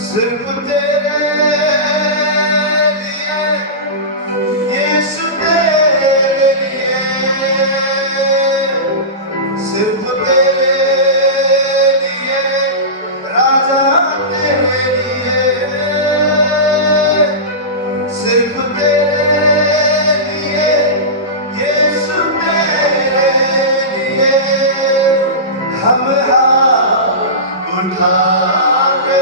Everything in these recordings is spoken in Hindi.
सिर्फ तेरे लिए, यीशु तेरे लिए, सिर्फ तेरे लिए, राजा तेरे लिए, सिर्फ तेरे लिए, यीशु तेरे लिए, हम हाथ उठाते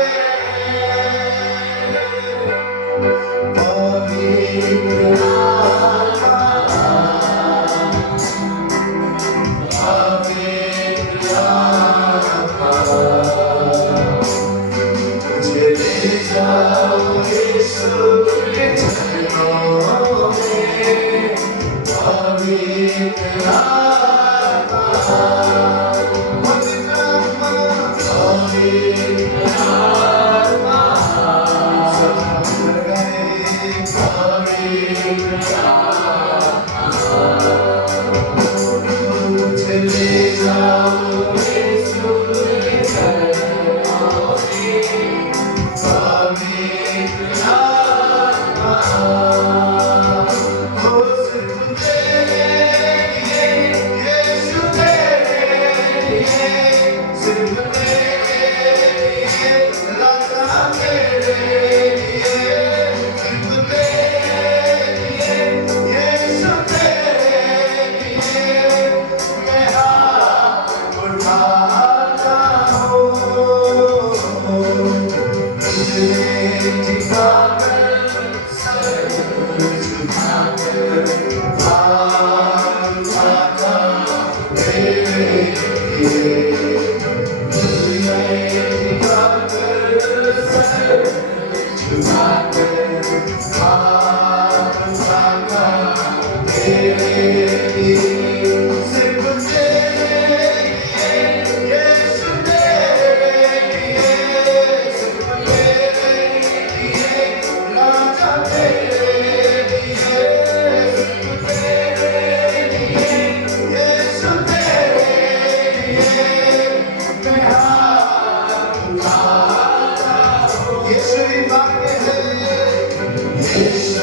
Yes,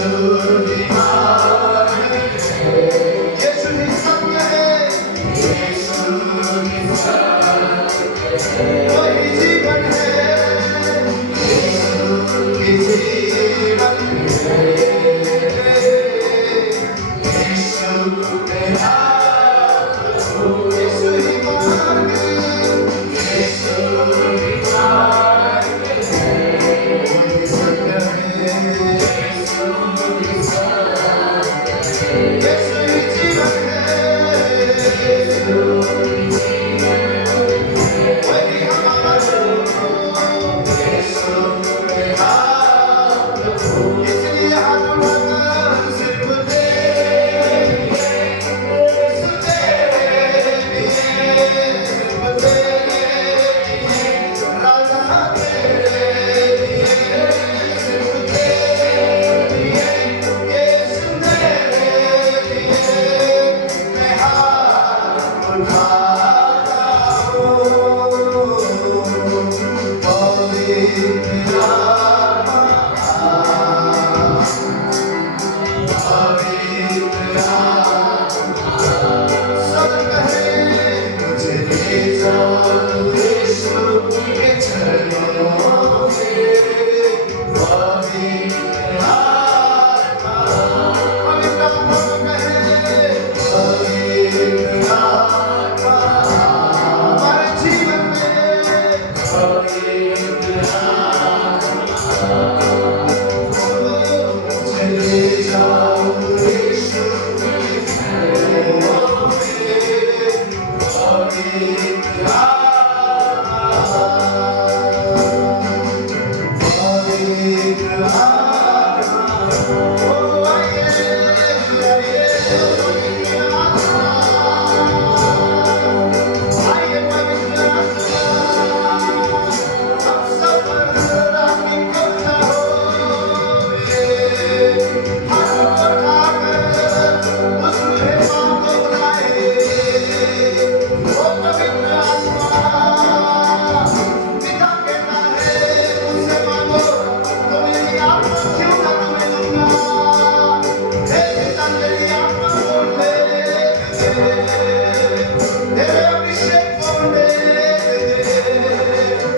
तेरे अभिषेक होने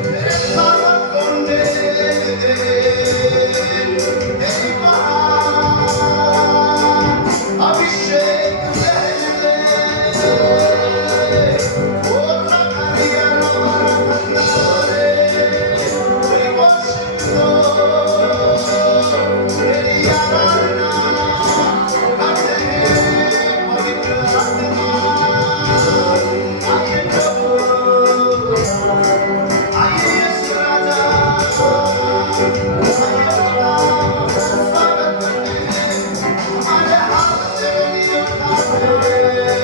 तेरे सावन होने तेरी महान अभिषेक पहले ओ रखिया हमारा खंडारे we worship you तेरी आराधना करते हैं पवित्र आत्मा आइए प्रभु आइए यीशु राजा आइए खुदा स्वागत करते हैं हमारे हाथ तेरे लिए उठाते हैं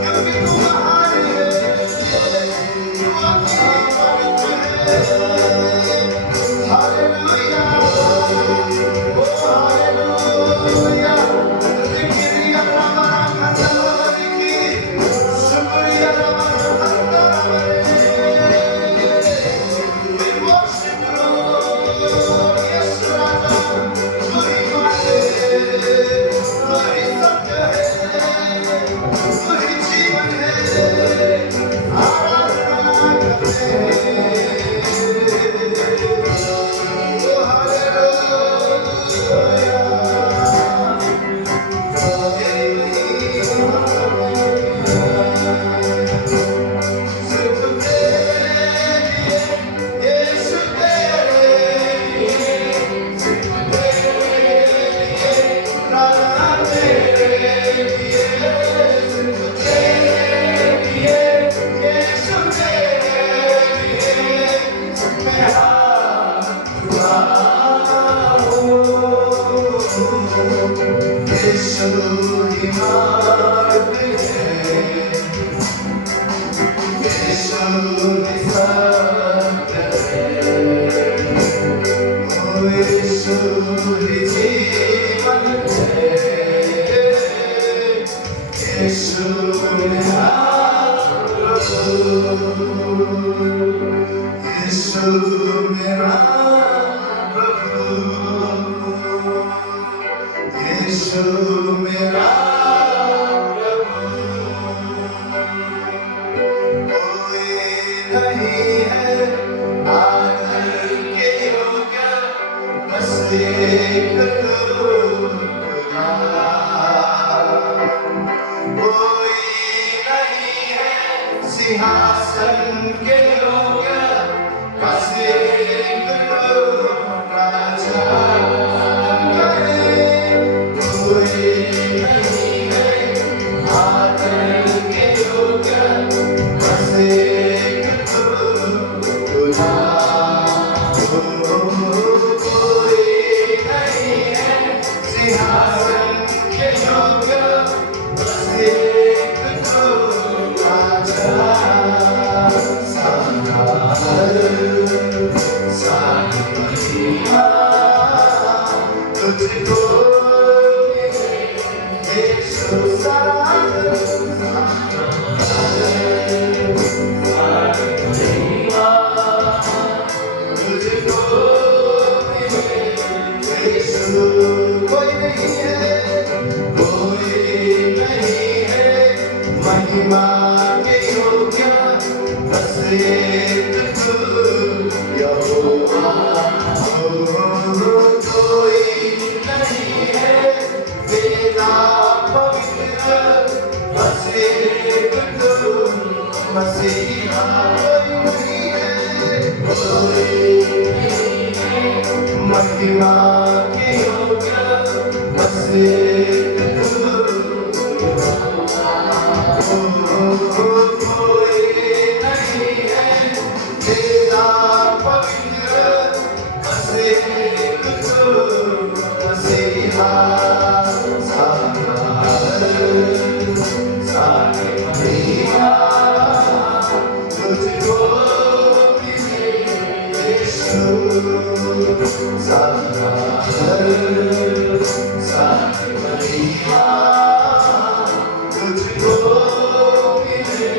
क्योंकि तू महान है तू अति पवित्र है हालेलुया ओ हालेलुया जिक्रिया रमना खंडवरी की शुक्रिया रमना खंडवरी we worship you यीशु राजा तू ही माने तू ही सत्य है तू ही जीवन है आराधना करते हैं ओ हालेलुया सिर्फ तेरे लिए यीशु तेरे लिए राजा तेरे लिए सिर्फ तेरे लिए यीशु तेरे लिए मैं हाथ यीशु ही मार्ग है यीशु ही सत्य है ओ यीशु ही जीवन है यीशु मेरा प्रभु यीशु मेरा प्रभु यीशु मेरा प्रभु कोई नहीं है आदर के योग्य बस एक तू खुदा कोई नहीं है सिंहासन के योग्य बस एक तू राजा कोई नहीं है आदर के योग्य बस एक तू खुदा कोई नहीं है सिंहासन के योग्य बस एक तू राजा सारी महिमा तुझको यीशु सारी महिमा तुझको यीशु कोई नहीं है महिमा के योग्य बस एक तू यहोवा कोई नहीं है तेरा पवित्र बस एक तू मसीहा कोई नहीं है महिमा के योग्य बस एक तू कोई नहीं है तेरा पवित्र बस एक तू मसीहा सारी महिमा तुझको मिले यीशु सारी महिमा तुझको मिले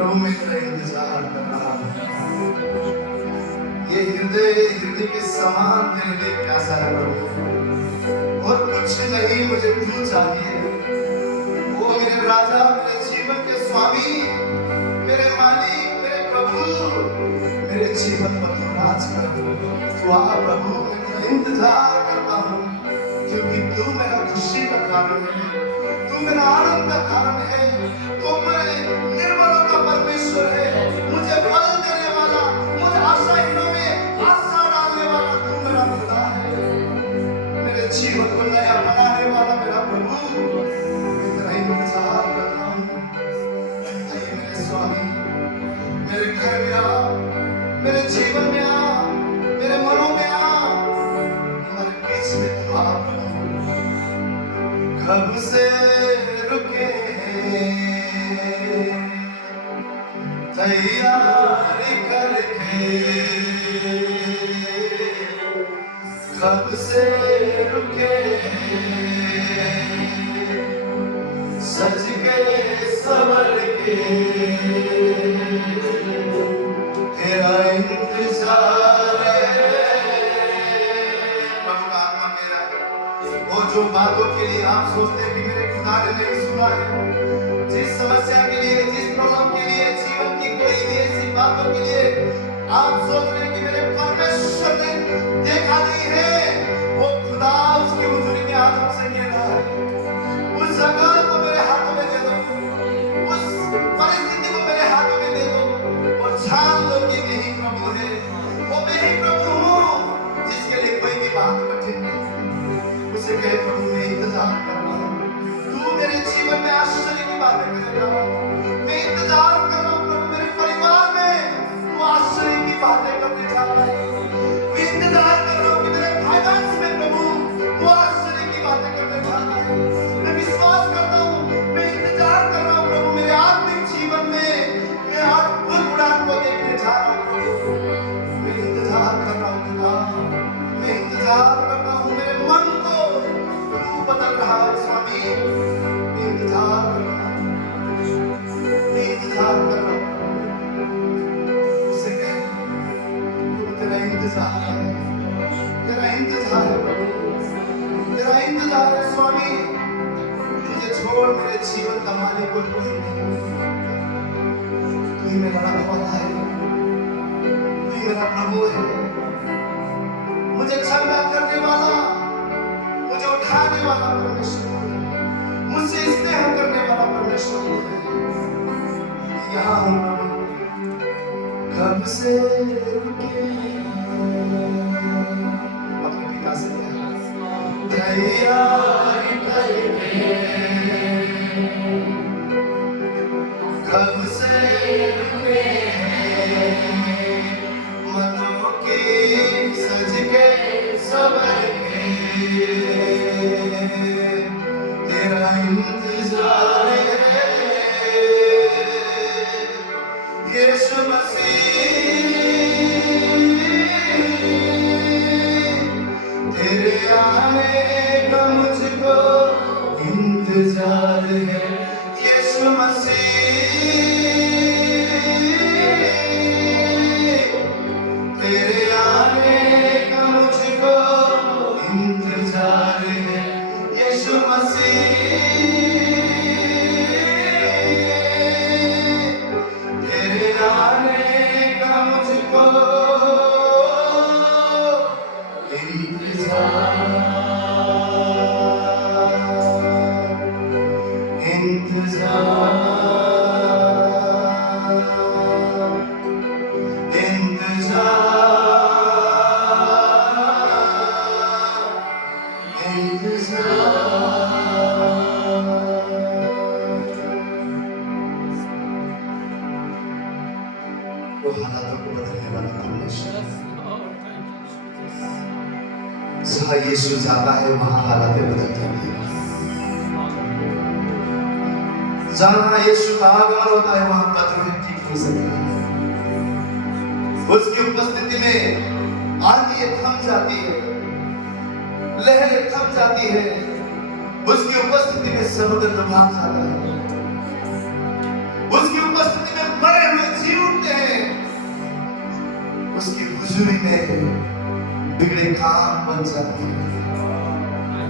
प्रभु में तेरा इंतजार कर रहा हूं। ये हृदय के समान तेरे लिए प्यासा है प्रभु, और कुछ नहीं मुझे तू चाहिए। वो मेरे राजा, मेरे जीवन के स्वामी, मेरे मालिक, मेरे प्रभु, मेरे जीवन पर तू राज कर। तू आ प्रभु, मैं तेरा इंतजार करता हूँ, क्योंकि तू मेरा खुशी का कारण है, तू मेरा आनंद का कारण है, तू मेरे निर्मलों का परमेश्वर है, मुझे फल देने वाला, मुझे आशाहीनों में आशा डालने वाला तू मेरा खुदा है, मेरे जीवन को नया बनाने वाला मेरा प्रभु। मैं तेरा इंतजार करता हूँ। आइए मेरे स्वामी, मेरे घर में आ, मेरे जीवन में आ, मेरे मनों में आ, हमारे बीच में तू आ प्रभु। कब से रुके तैयारी करके, कब से रुके सज गए संवर के, तेरा इंतजार है। प्रभु का आत्मा मेरा है। वो जो बातों के लिए आप सोचते हैं कि मेरे खुदा ने नहीं सुना है, जिस समस्या के लिए, जिस प्रॉब्लम के लिए, जीवन की कोई भी ऐसी बातों के लिए आप सोच रहे हैं कि मेरे परमेश्वर ने देखा नहीं है, वो खुदा उसकी हुजूरी में आज हमसे कह रहा है, उस जगह को मेरे हाथों में दे दो, उस परिस्थिति को मेरे हाथों में दे दो, और जान लो कि मैं ही प्रभु है, वो मैं ही प्रभु हूँ, जिसके लिए कोई भी बात कठिन नहीं। उसे कहे प्रभु मैं इंतजार कर रहा हूँ, तू मेरे जीवन में आश्चर्य की बातें करेगा। मैं इंतजार कर रहा हूँ प्रभु, मेरे परिवार में तू आश्चर्य की बातें करने जा रहा है। इंतजार है, तेरा इंतजार है प्रभु, तेरा इंतजार है स्वामी। तुझे छोड़ मेरे जीवन का मालिक और कोई नहीं। तू ही मेरा रखवाला है, तू ही मेरा प्रभु है। मुझे क्षमा करने वाला, मुझे उठाने वाला परमेश्वर, मुझसे स्नेह करने वाला परमेश्वर है। यहाँ हूँ प्रभु, कब से रुके अपने पिता से तैयारी करके, कब से रुके मनों की सज के सबर के, तेरा इंतजार है यीशु मसीह, तेरे आने का मुझको इंतजार है यीशु मसीह, तेरे आने का मुझको इंतजार है यीशु मसीह, तेरे आने का मुझको वो हालातों को बदलने वाला परमेश्वर। जहाँ यीशु जाता है वहाँ हालातें बदल जाती हैं। जहाँ यीशु का आगमन होता है वहाँ पत्थर ठीक हो सकते हैं। उसकी उपस्थिति में आंधी थम जाती है, लहरें थम जाती है। उसकी उपस्थिति में समुद्र डूबा जाता है। उसकी उपस्थिति में मरे हुए जी उठते हैं। उसकी हुजूरी में बिगड़े काम बन जाते हैं।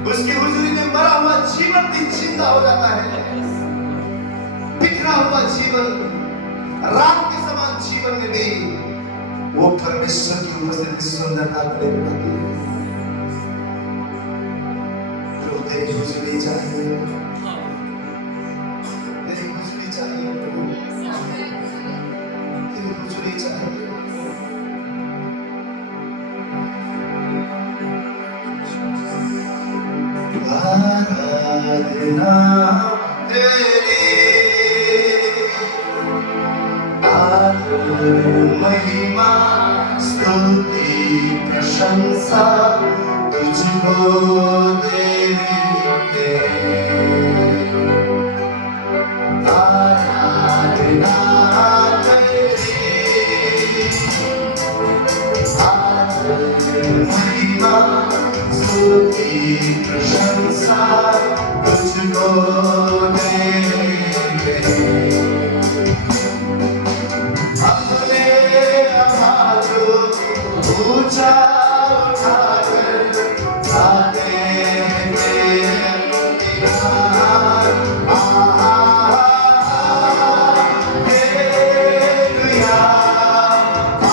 उसकी हुजूरी में मरा हुआ जीवन भी जिंदा हो जाता है। बिखरा हुआ जीवन, रात के समान जीवन में भी वो परमेश्वर की उपस्थिति सुंदरता को दिखाती है। जो तेरी हुजूरी चाहिए, तेरी हुजूरी चाहिए प्रभु, तेरी हुजूरी चाहिए। आराधना तेरी, महिमा स्तुति प्रशंसा तुझको देते। आराधना तेरी, महिमा स्तुति प्रशंसा तुझको देते। अपने आवाज़ों ऊंचा उठाकर गाते हैं तेरा हालेलुया, आराधना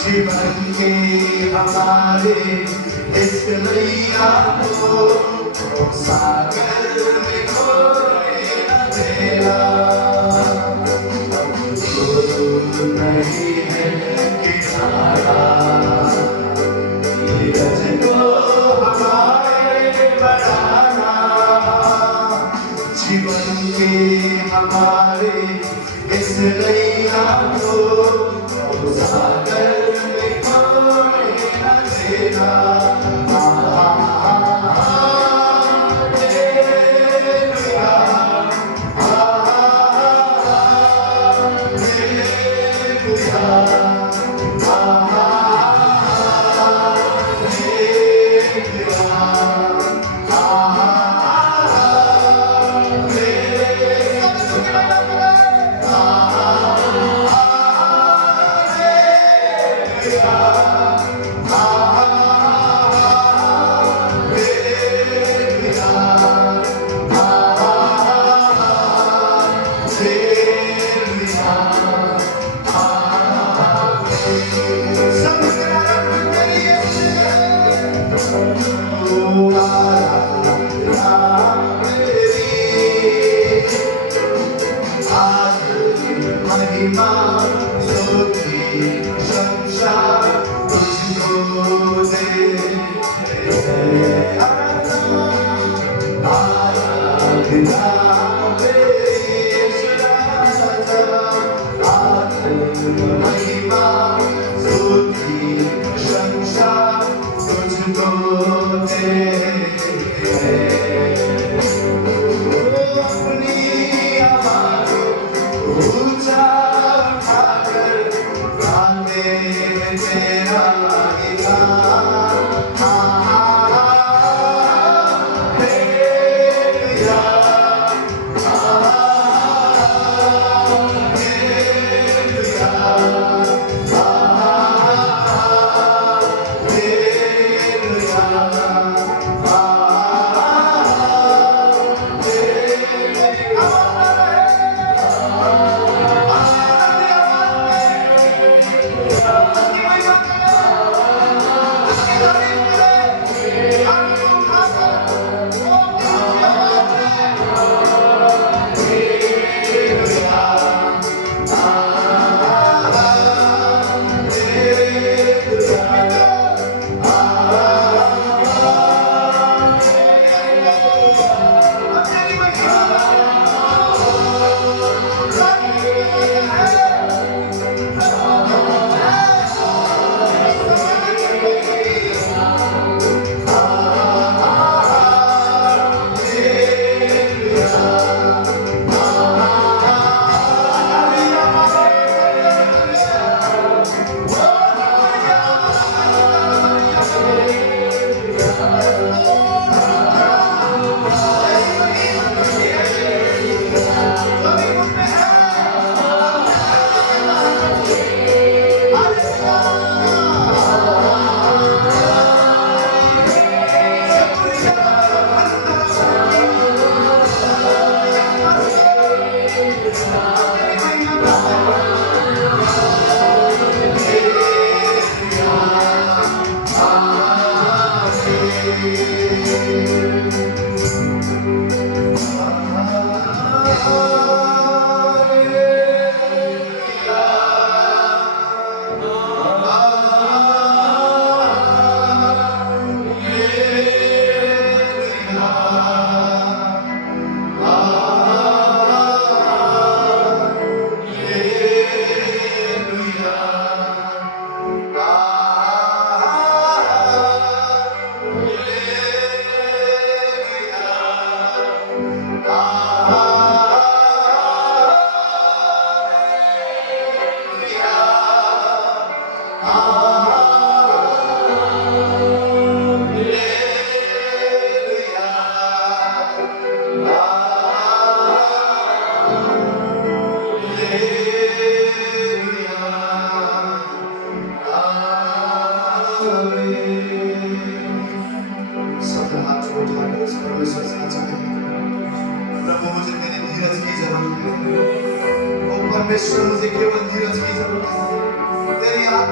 जीवन के हमारे इस नैया को सागर में खोने न देना। नहीं है किनारा, धीरज को हमारे बढ़ाना। जीवन के हमारे इस नैया को सागर में खोने न देना। महिमा स्तुति प्रशंसा तुझको दे। आराधना महिमा स्तुति प्रशंसा तुझको दे। अपनी आवाज़ ऊंचा उठाकर गाते हैं तेरा गान। Hallelujah, hallelujah.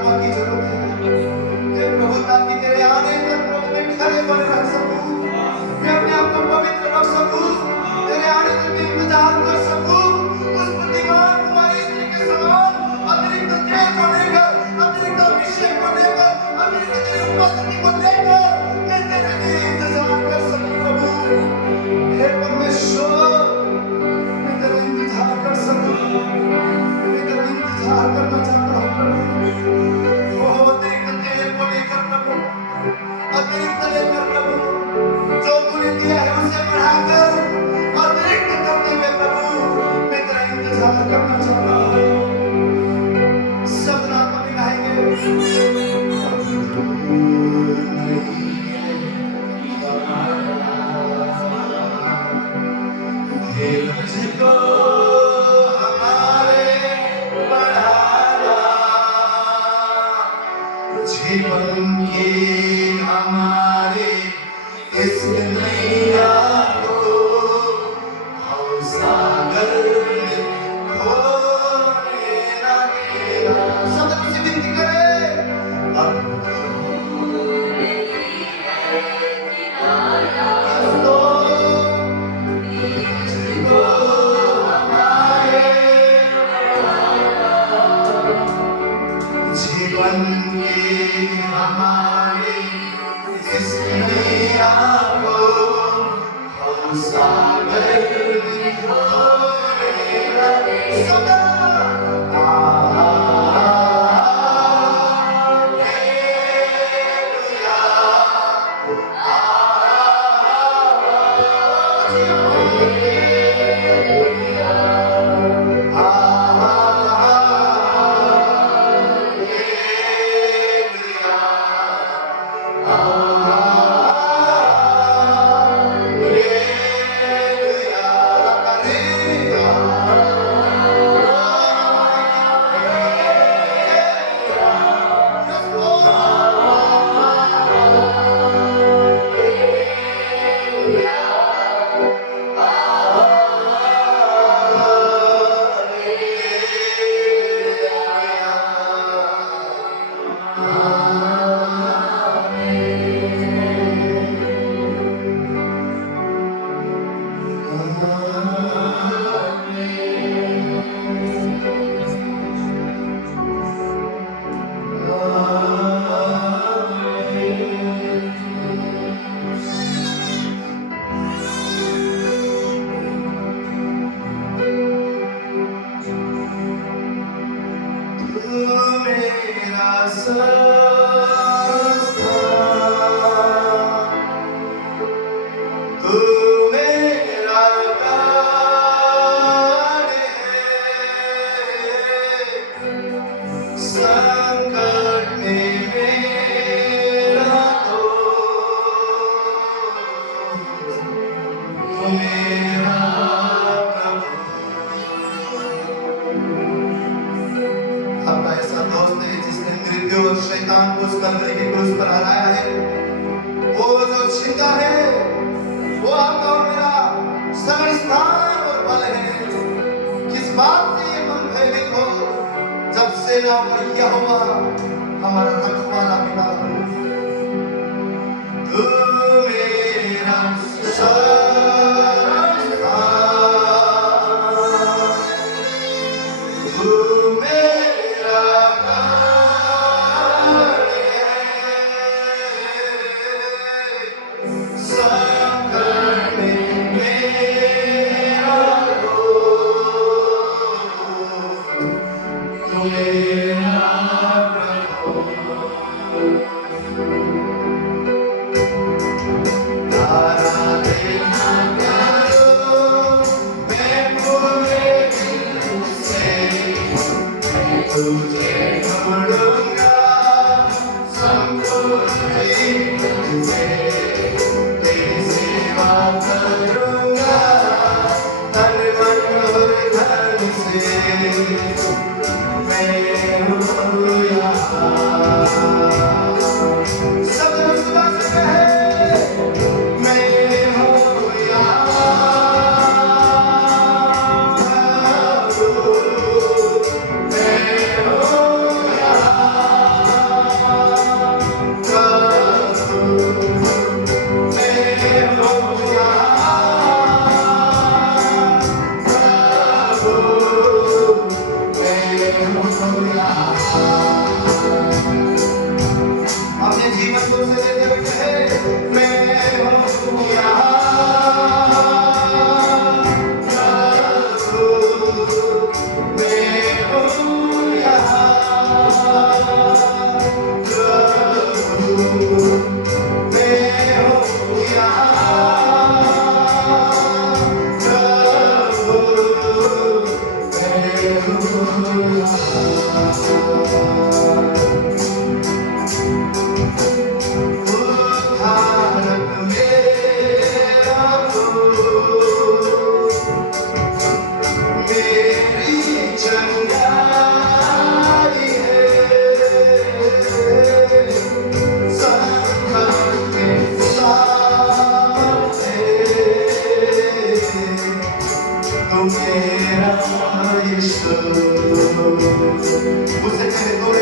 परिक्रमा की जरूरत है। हे प्रभु, ताकि तेरे आने तक प्रभु मैं खड़े बने रह सकूं, मैं अपने आप को पवित्र रख सकूं, तेरे आने तक मैं इंतजार कर सकूं। उस प्रतिमान तुम्हारी स्त्री के समान अतिरिक्त तेज को लेकर, अतिरिक्त अभिषेक को लेकर, अतिरिक्त तेरी उपस्थिति को लेकर मैं तेरे लिए इंतजार कर सकूं प्रभु। हे परमेश्वर, मैं तेरा इंतजार कर सकूं, मैं तेरा इंतजार करना चाहता हूं प्रभु। ओह, अतिरिक्त तेल को लेकर प्रभु, अतिरिक्त लेकर प्रभु, जो तूने दिया है उसे बढ़ाकर अतिरिक्त करते हुए प्रभु मैं तेरा इंतजार करना चाहता हूं। सब नाम में गाएंगे। हे मुझको हमारे बढ़ाना, जीवन की हमारे इस नैया को हम सागर में खोने न देना। सब मुझसे विनती करें, अब जीवन के हमारे इस नैया को हम सागर में खोने न देना। शैतान को उस कलवरी की क्रूस पर हराया है, वो जो छिंदा है वो आपका और मेरा समर स्थान और बल है। किस बात से ये मन भयभीत हो, जब सेना पर यहोवा हमारा रखवाला पिता हो। तू मेरा समर स्थान, तू मेरा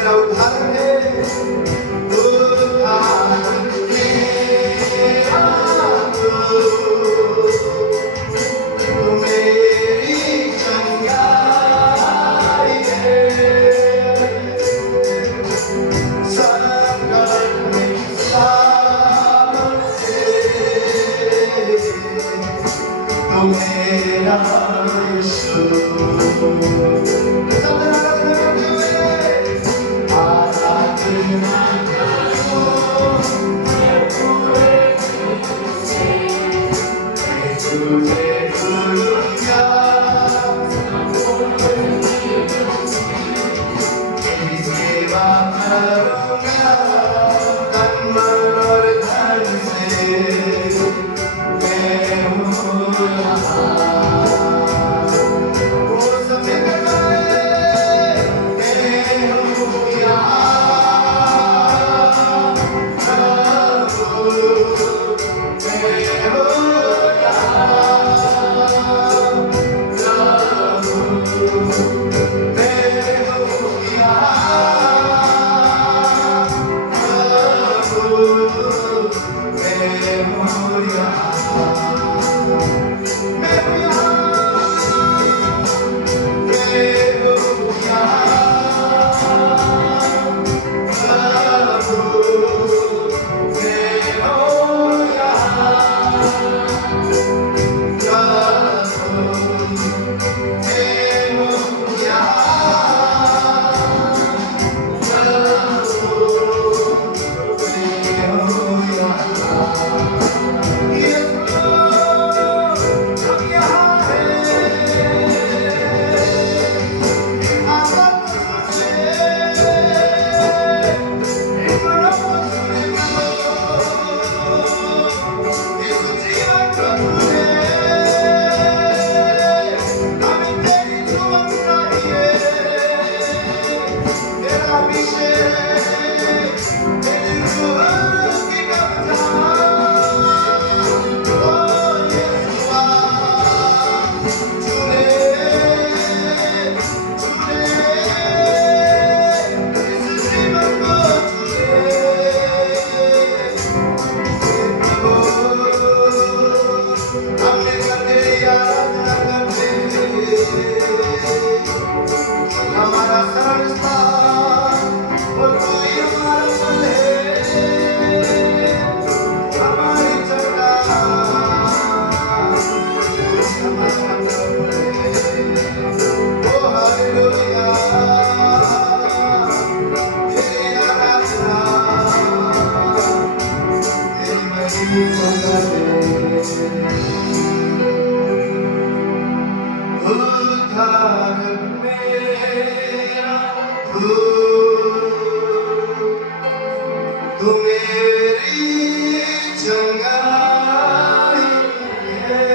मेरा उद्धार है, उद्धार मेरा तू मेरी चंगाई है, संकट में साथ है तू मेरा यीशु। हमारा शरण स्थान और तू ही हमारा बल है, हमारी चट्टान, तू ही हमारा प्रभु है। ओ हालेलुया, तेरी आराधना, तेरी महिमा करे। उद्धार मेरा तू मेरी चंगाई है,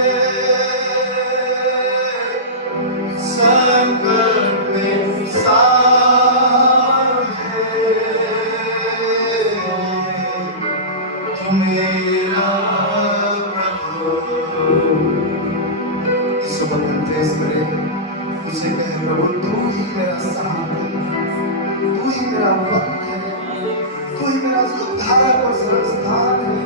संकट में साथ है तू मेरा उसे कहे प्रभु तू ही मेरा साथ है, तू ही मेरा बल है, तू ही मेरा उद्धारक और शरण स्थान है।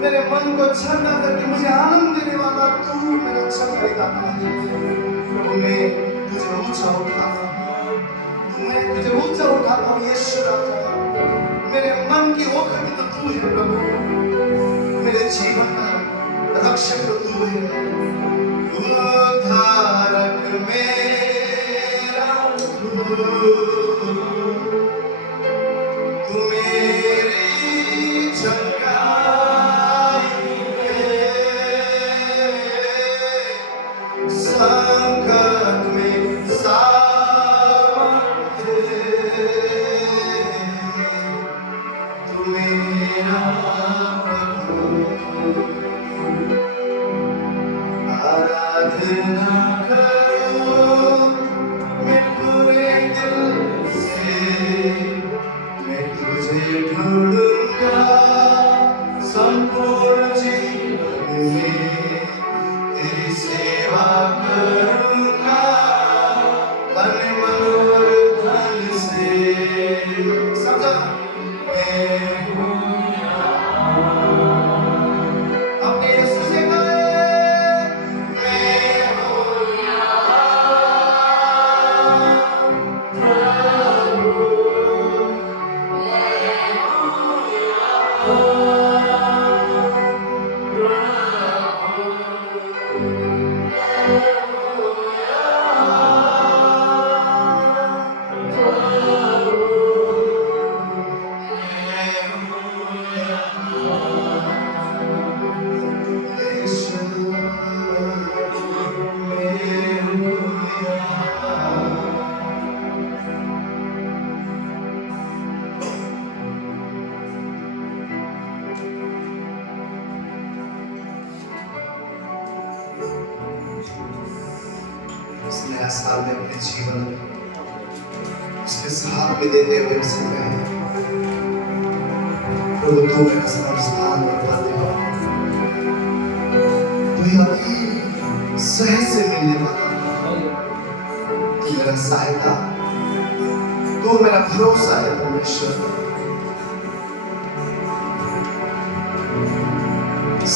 मेरे मन को छलना करके मुझे आनंद देने वाला तू मेरा छलदाता है। प्रभु मैं तुझे ऊंचा उठाता हूँ, मैं तुझे ऊंचा उठाता हूँ यीशु राजा। मेरे मन की ओखर भी तो तू है प्रभु, मेरे जीवन का रक्षक तो तू है। उद्धारक मेरा तू मेरी चंगाई है, संकट में साथ है तू मेरा प्रभु। समझा? अपने यीशु से कहे, मैं हूँ इस नया साल में अपने जीवन उसके साथ में देते हुए उसे कहे, प्रभु तू मेरा समझदार और बलवान, तू अभी सही से मिलने वाला, तू मेरा सहायता, तू मेरा भरोसा है परमेश्वर।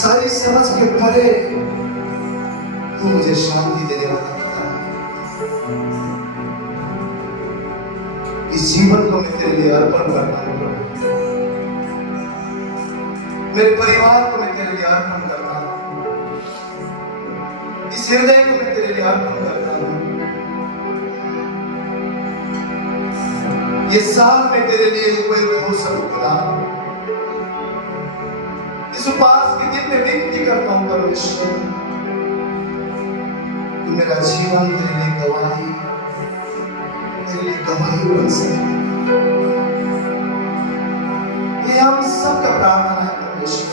सारी समझ के परे तू मुझे शांति देने वाला है। इस जीवन को मैं तेरे लिए अर्पण करता हूँ प्रभु, मेरे परिवार को मैं तेरे लिए अर्पण करता हूँ, इस हृदय को मैं तेरे लिए अर्पण करता हूँ। ये साल में तेरे लिए उपयोग हो सकूं खुदा। इस उपवास के दिन में विनती करता हूँ परमेश्वर, तू मेरा जीवन तेरे लिए गवाही बन सके। ये हम सबका प्रार्थना है परमेश्वर,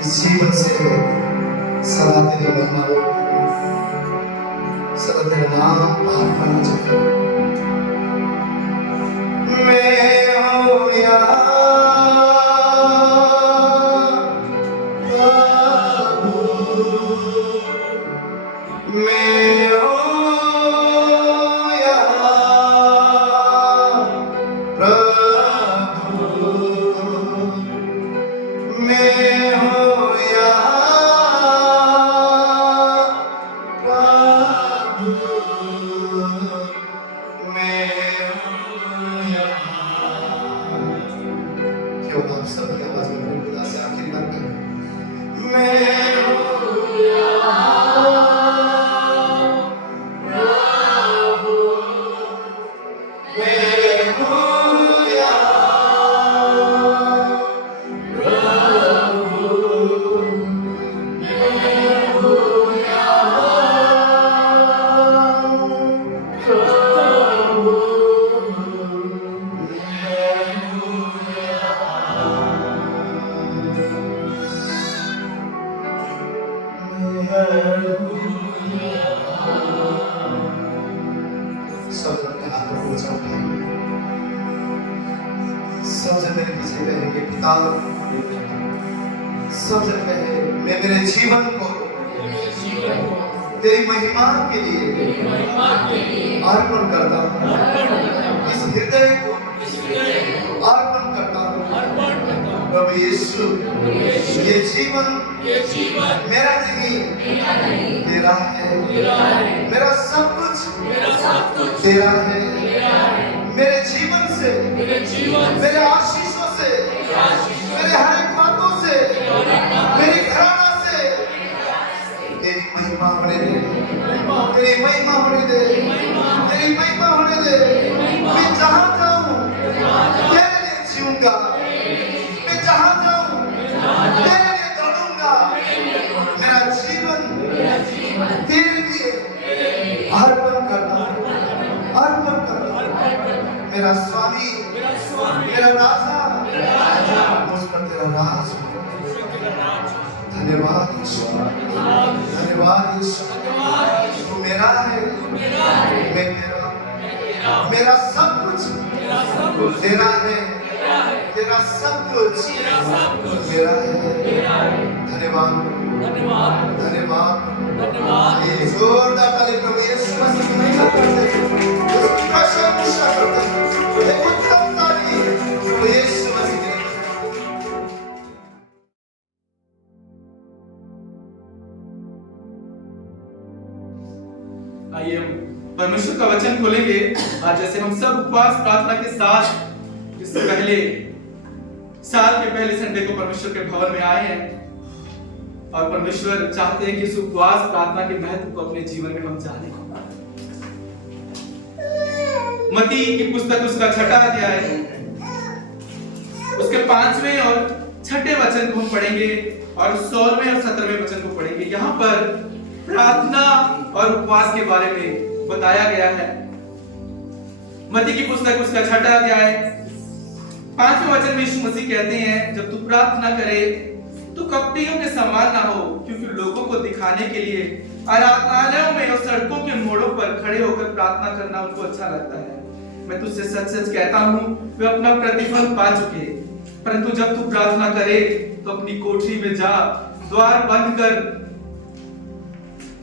इस जीवन से सदा तेरी महिमा हो, सदा तेरा नाम बाहर आना चाहिए। मैं हूँ यहाँ सबसे मेरे पीछे कहेंगे पिता, सबसे पहले मैं मेरे जीवन को तेरी महिमा के लिए अर्पण करता हूँ, इस हृदय को अर्पण करता हूँ प्रभु यीशु। ये जीवन मेरा नहीं तेरा है, मेरा सब कुछ तेरा है। मेरे जीवन से, मेरे आशीषों से, मेरे हर एक बातों से, मेरी घराना से तेरी महिमा होने दे, तेरी महिमा होने दे, तेरी महिमा होने दे। मैं जहाँ जाऊँ तेरे लिए जीऊंगा, मैं जहाँ जाऊँ तेरे लिए दौड़ूंगा। मेरा जीवन तेरे लिए अर्पण करता हूँ, अर्पण करता हूँ। मेरा स्वामी, मेरा राजा, मुझ पर तेरा राज। धन्यवाद यीशु, धन्यवाद यीशु। तू मेरा है, मैं तेरा, मेरा सब कुछ तेरा है, तेरा सब कुछ मेरा है। धन्यवाद, धन्यवाद। ये जोरदार ताली प्रभु यीशु मसीह की महिमा करते हैं, उसकी प्रशंसा करते हैं। आज जैसे हम सब उपवास प्रार्थना के साथ इस पहले साल के पहले संडे को परमेश्वर के भवन में आए हैं और परमेश्वर चाहते हैं कि इस उपवास प्रार्थना के महत्व को अपने जीवन में हम जाने। मत्ती की पुस्तक उसका 6वां अध्याय उसके 5वें और 6ठे वचन को हम पढ़ेंगे और 16वें और 17वें वचन को पढ़ेंगे। यहाँ पर प्रार्थना और उपवास के बारे में बताया गया है। मत्ती की पुस्तक उसका 6वां अध्याय 5वें वचन में यीशु मसीह कहते हैं, जब तू प्रार्थना करे तो कपटियों के समान ना हो, क्योंकि लोगों को दिखाने के लिए आराधनालयों में और सड़कों के मोड़ों पर खड़े होकर प्रार्थना करना उनको अच्छा लगता है। मैं तुझसे सच सच कहता हूँ, वे अपना प्रतिफल पा चुके। परंतु जब तू प्रार्थना करे तो अपनी कोठरी में जा, द्वार बंद कर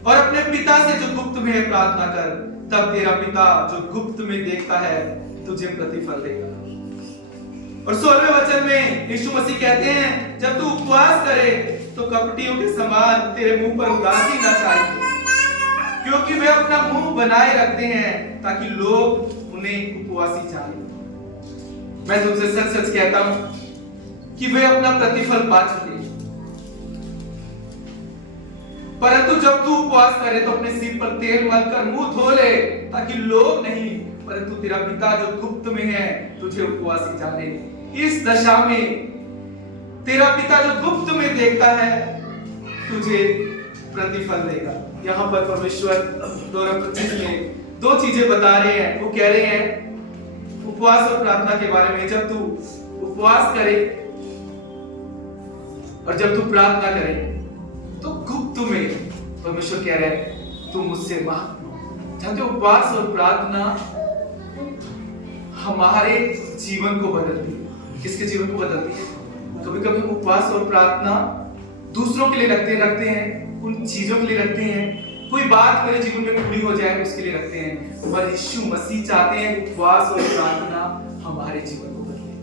और अपने पिता से जो गुप्त में है प्रार्थना कर, तब तेरा पिता जो गुप्त में देखता है तुझे प्रतिफल देगा। और 16वें वचन में यीशु मसीह कहते हैं, जब तू उपवास करे तो कपटियों के समान तेरे मुंह पर उदासी ना चाहिए, क्योंकि वे अपना मुंह बनाए रखते हैं ताकि लोग उन्हें उपवासी जाने। मैं तुमसे सच सच कहता हूं कि वे अपना प्रतिफल पा चुके। परंतु जब तू उपवास करे तो अपने सिर पर तेल मलकर मुंह धो ले, ताकि लोग नहीं परंतु तेरा पिता जो गुप्त में है तुझे उपवासी जाने। इस दशा में तेरा पिता जो गुप्त में देखता है तुझे प्रतिफल देगा। यहाँ पर परमेश्वर 2:25 में 2 चीजें बता रहे हैं। वो कह रहे हैं उपवास और प्रार्थना के बारे में, जब तू उपवास करे और जब तू प्रार्थना करे तो गुप्त में परमेश्वर कह रहे हैं तू मुझसे मांग। जानते हो, उपवास और प्रार्थना हमारे जीवन को बदलती है। किसके जीवन को बदलती है? कभी कभी हम उपवास और प्रार्थना दूसरों के लिए रखते हैं, उन चीजों के लिए रखते हैं, कोई बात मेरे जीवन में पूरी हो जाए उसके लिए रखते हैं। पर यीशु मसीह चाहते हैं उपवास और प्रार्थना हमारे जीवन को बदले,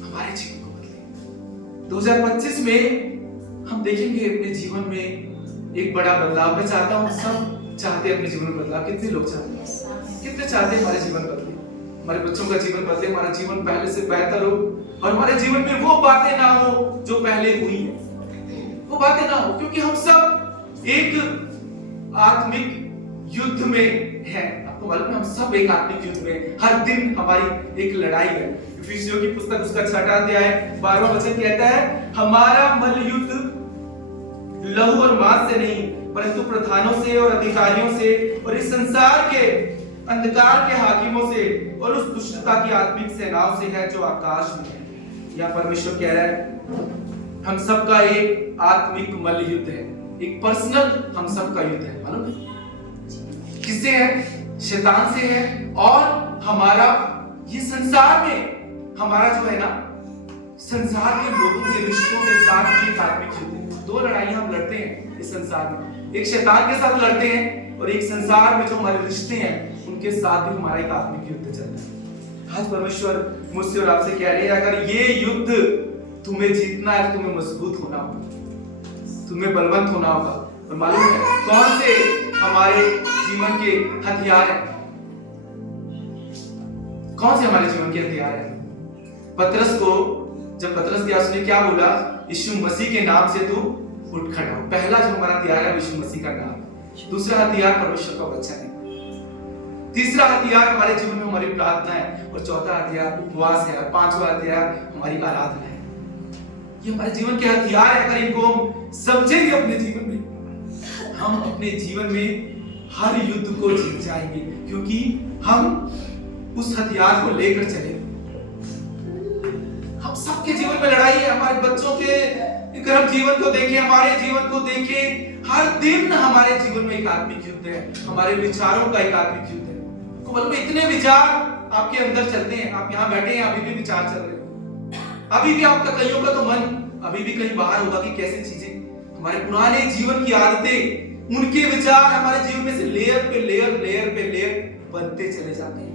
हमारे जीवन को बदले। 2025 में हम देखेंगे अपने जीवन में एक बड़ा बदलाव। मैं चाहता हूँ सब चाहते हैं अपने जीवन में बदलाव। कितने लोग चाहते हैं? कितने चाहते हैं हमारे जीवन बदले, हमारे बच्चों का जीवन बदले, हमारा जीवन पहले से बेहतर हो और हमारे जीवन में वो बातें ना हो जो पहले हुई है, वो बातें ना हो। क्योंकि हम सब एक आत्मिक युद्ध में हैं। आपको मालूम है, हम सब एक आत्मिक युद्ध में, हर दिन हमारी एक लड़ाई है। इफिसियों की पुस्तक उसका 6वां अध्याय 12वां वचन कहता है, हमारा मल युद्ध लहू और मांस से नहीं परंतु प्रधानों से और अधिकारियों से और इस संसार के अंधकार के हाकिमों से और उस दुष्टता की आत्मिक सेनाओं से है जो आकाश में है। या परमेश्वर कह रहा है हम सबका एक आत्मिक मल्ल युद्ध है, एक पर्सनल हम सबका युद्ध है। मालूम है किससे है? शैतान से है। और हमारा ये संसार में हमारा जो है ना, संसार के लोगों के रिश्तों के साथ भी एक आत्मिक युद्ध है। 2 लड़ाइयां हम लड़ते हैं इस संसार में, एक शैतान के साथ लड़ते हैं और एक संसार में जो हमारे रिश्ते हैं उनके साथ भी हमारा एक आत्मिक युद्ध चलता है। आज परमेश्वर मुझसे और आपसे कह रहे हैं, अगर ये युद्ध तुम्हें जीतना है, तुम्हें मजबूत होना होगा, तुम्हें बलवंत होना होगा। और मालूम है कौन से हमारे जीवन के हथियार हैं? कौन से हमारे जीवन के हथियार हैं? पतरस को जब पतरस गया, उसने क्या बोला? यीशु मसीह के नाम से तू उठ खड़ा हो। पहला जो हमारा हथियार है यीशु मसीह का नाम। दूसरा हथियार परमेश्वर का वचन है। तीसरा हथियार हमारे जीवन में हमारी प्रार्थना है और चौथा हथियार उपवास है और 5वां हथियार हमारी आराधना है। ये हमारे जीवन के हथियार है। अगर इनको हम समझेंगे अपने जीवन में, हम अपने जीवन में हर युद्ध को जीत जाएंगे, क्योंकि हम उस हथियार को लेकर चलेंगे। हम सबके जीवन में लड़ाई है। हमारे बच्चों के अगर हम जीवन को देखें, हमारे जीवन को देखें, हर दिन हमारे जीवन में एक आत्मिक युद्ध है, हमारे विचारों का एक आत्मिक युद्ध है। आपको मालूम है इतने विचार आपके अंदर चलते हैं। आप यहाँ बैठे हैं, अभी भी विचार चल रहे हैं, अभी भी आपका कईयों का तो मन अभी भी कहीं बाहर होगा कि कैसी चीजें, हमारे पुराने जीवन की आदतें, उनके विचार हमारे जीवन में से लेयर पे लेयर बनते चले जाते हैं।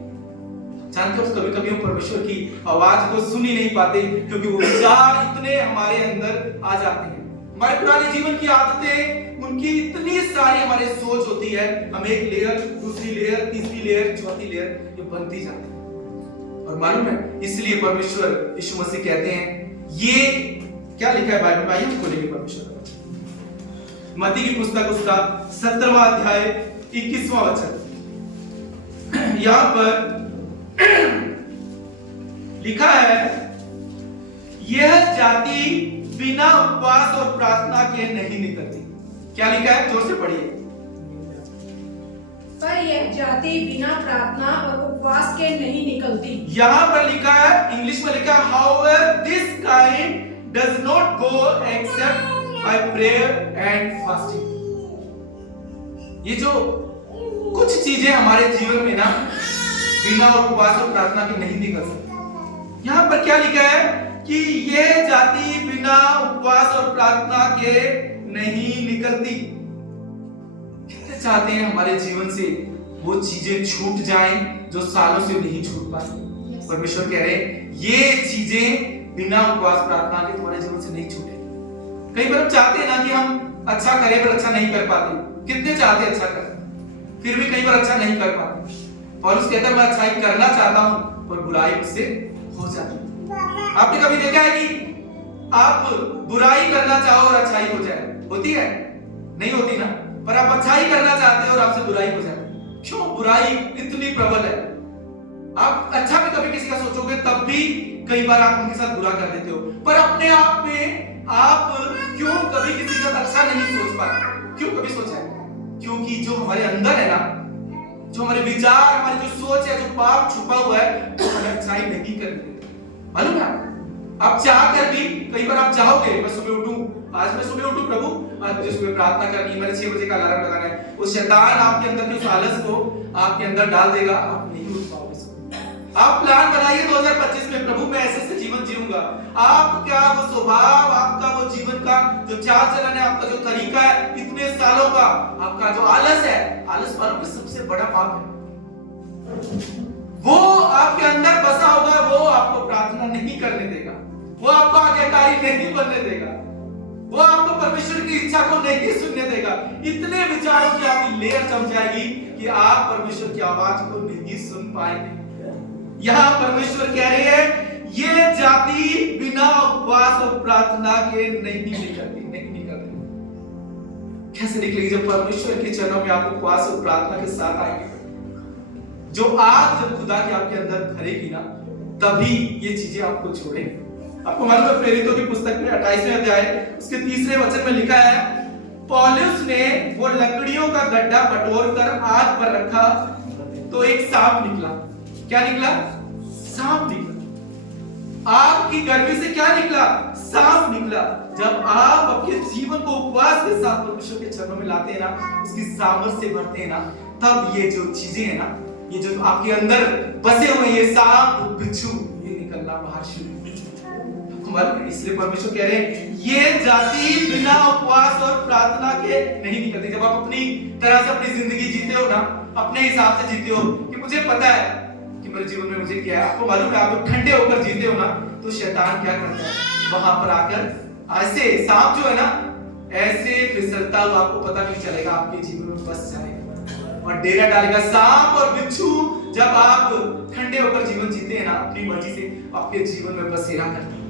जानते हो कभी कभी हम परमेश्वर की आवाज को सुन ही नहीं पाते, क्योंकि वो विचार इतने हमारे अंदर आ जाते हैं। हमारे पुराने जीवन की आदतें, उनकी इतनी सारी हमारी सोच होती है, हम एक लेयर, दूसरी लेयर, तीसरी लेयर, चौथी लेयर, ये बनती जाती है। और मालूम है, इसलिए परमेश्वर यीशु मसीह कहते हैं, ये क्या लिखा है बाइबल में, आइए हम खोलेंगे परमेश्वर का वचन। मत्ती की पुस्तक उसका 17वां अध्याय 21वां वचन। यहां पर लिखा है, यह जाति बिना उपवास और प्रार्थना के नहीं निकलती। क्या लिखा है, जोर से पढ़िए। पर यह जाति बिना प्रार्थना और उपवास के नहीं निकलती। यहां पर लिखा है, इंग्लिश में लिखा है, however this kind does not go except by prayer and fasting। ये जो कुछ चीजें हमारे जीवन में ना बिना उपवास और प्रार्थना के नहीं निकल सकती। यहां पर क्या लिखा है कि यह जाति बिना उपवास और प्रार्थना के नहीं निकलती। कितने चाहते हैं हमारे जीवन से वो चीजें छूट जाएं जो सालों से नहीं छूट पाई। परमेश्वर कह रहे हैं, ये चीजें बिना उपवास प्रार्थना के तुम्हारे जीवन से नहीं छूटेगी। कई बार हम चाहते हैं ना कि हम अच्छा करें पर अच्छा नहीं कर पाते। कितने चाहते हैं अच्छा करें, फिर भी कई बार अच्छा नहीं कर पाते। और उसके अंदर मैं अच्छाई करना चाहता हूं पर बुराई मुझसे हो जाती है। आपने कभी देखा है कि आप बुराई करना चाहो और अच्छाई हो जाए? होती है? नहीं होती ना। पर आप अच्छाई करना चाहते हो और आपसे बुराई हो जाती है। क्यों बुराई इतनी प्रबल है? आप अच्छा भी कभी किसी का सोचोगे तब भी कई बार आप उनके साथ बुरा कर देते हो। पर अपने आप में आप क्यों कभी किसी का अच्छा नहीं सोच पाते? क्यों कभी सोचा है? क्योंकि जो हमारे अंदर है ना, जो हमारे विचार, हमारी जो सोच है, जो पाप छुपा हुआ है, वो हमें अच्छाई नहीं करने देता। मालूम है? आप चाह कर भी कई बार आप चाहोगे, मैं सुबह उठूं, आज मैं सुबह उठूं प्रभु, आज मुझे सुबह प्रार्थना करनी है, मैंने 6 बजे का अलार्म लगाना है। वो शैतान आपके अंदर के उस आलस को आपके अंदर डाल देगा, आप नहीं उठ पाओगे। आप प्लान बनाइए 2025 में, प्रभु मैं ऐसे जीवन जीऊंगा। आपका वो स्वभाव, आपका वो जीवन का जो चाल चलन है, आपका जो तरीका है इतने सालों का, आपका जो आलस है, आलस वालों में सबसे बड़ा पाप है। वो आपके अंदर बसा होगा, वो आपको प्रार्थना नहीं करने देगा, वो आपको आज्ञाकारी नहीं बनने देगा, वो आपको परमेश्वर की इच्छा को नहीं सुनने देगा। इतने विचारों की आपकी लेयर जम जाएगी कि आप परमेश्वर की आवाज को नहीं सुन पाएंगे। यहां परमेश्वर कह रहे हैं, ये जाति बिना उपवास और प्रार्थना के नहीं निकलती, नहीं निकलती। कैसे निकलेगी? जब परमेश्वर के चरणों में आप उपवास और प्रार्थना के साथ आएंगे। जो आग जब खुदा की आपके अंदर भरेगी ना, तभी ये चीजें आपको छोड़ेंगी। आपको मालूम है, प्रेरितों की पुस्तक में 28वें अध्याय उसके 3रे वचन में लिखा है, पौलुस ने वो लकड़ियों का गड्ढा बटोर कर आग पर रखा तो एक सांप निकला। क्या निकला? सांप निकला। आग की गर्मी से क्या निकला? सांप निकला। जब आप अपने जीवन को उपवास के साथ परमेश्वर के चरणों में लाते हैं ना, उसकी सामर्थ से भरते हैं ना, तब ये जो चीजें हैं ना, ये जो आपके अंदर बसे हुए ये सांप, बिच्छू, ये निकलना बाहर शुरू। इसलिए परमेश्वर कह रहे हैं, ये जाति बिना उपवास और प्रार्थना के नहीं निकलती। जब आप अपनी तरह से अपनी जिंदगी जीते हो ना, अपने हिसाब से जीते हो कि मुझे पता है कि मेरे जीवन में मुझे क्या है, आपको मालूम है, आप ठंडे होकर जीते हो ना, तो शैतान क्या करता है, वहां पर आकर ऐसे सांप जो है ना, ऐसे फिसलता हुआ आपको पता नहीं चलेगा, आपके जीवन में बस जाएगा और डेरा डालेगा। सांप और बिच्छू जब आप ठंडे होकर जीवन जीते हैं ना, अपनी मर्जी से आपके जीवन में बसेरा करते हैं।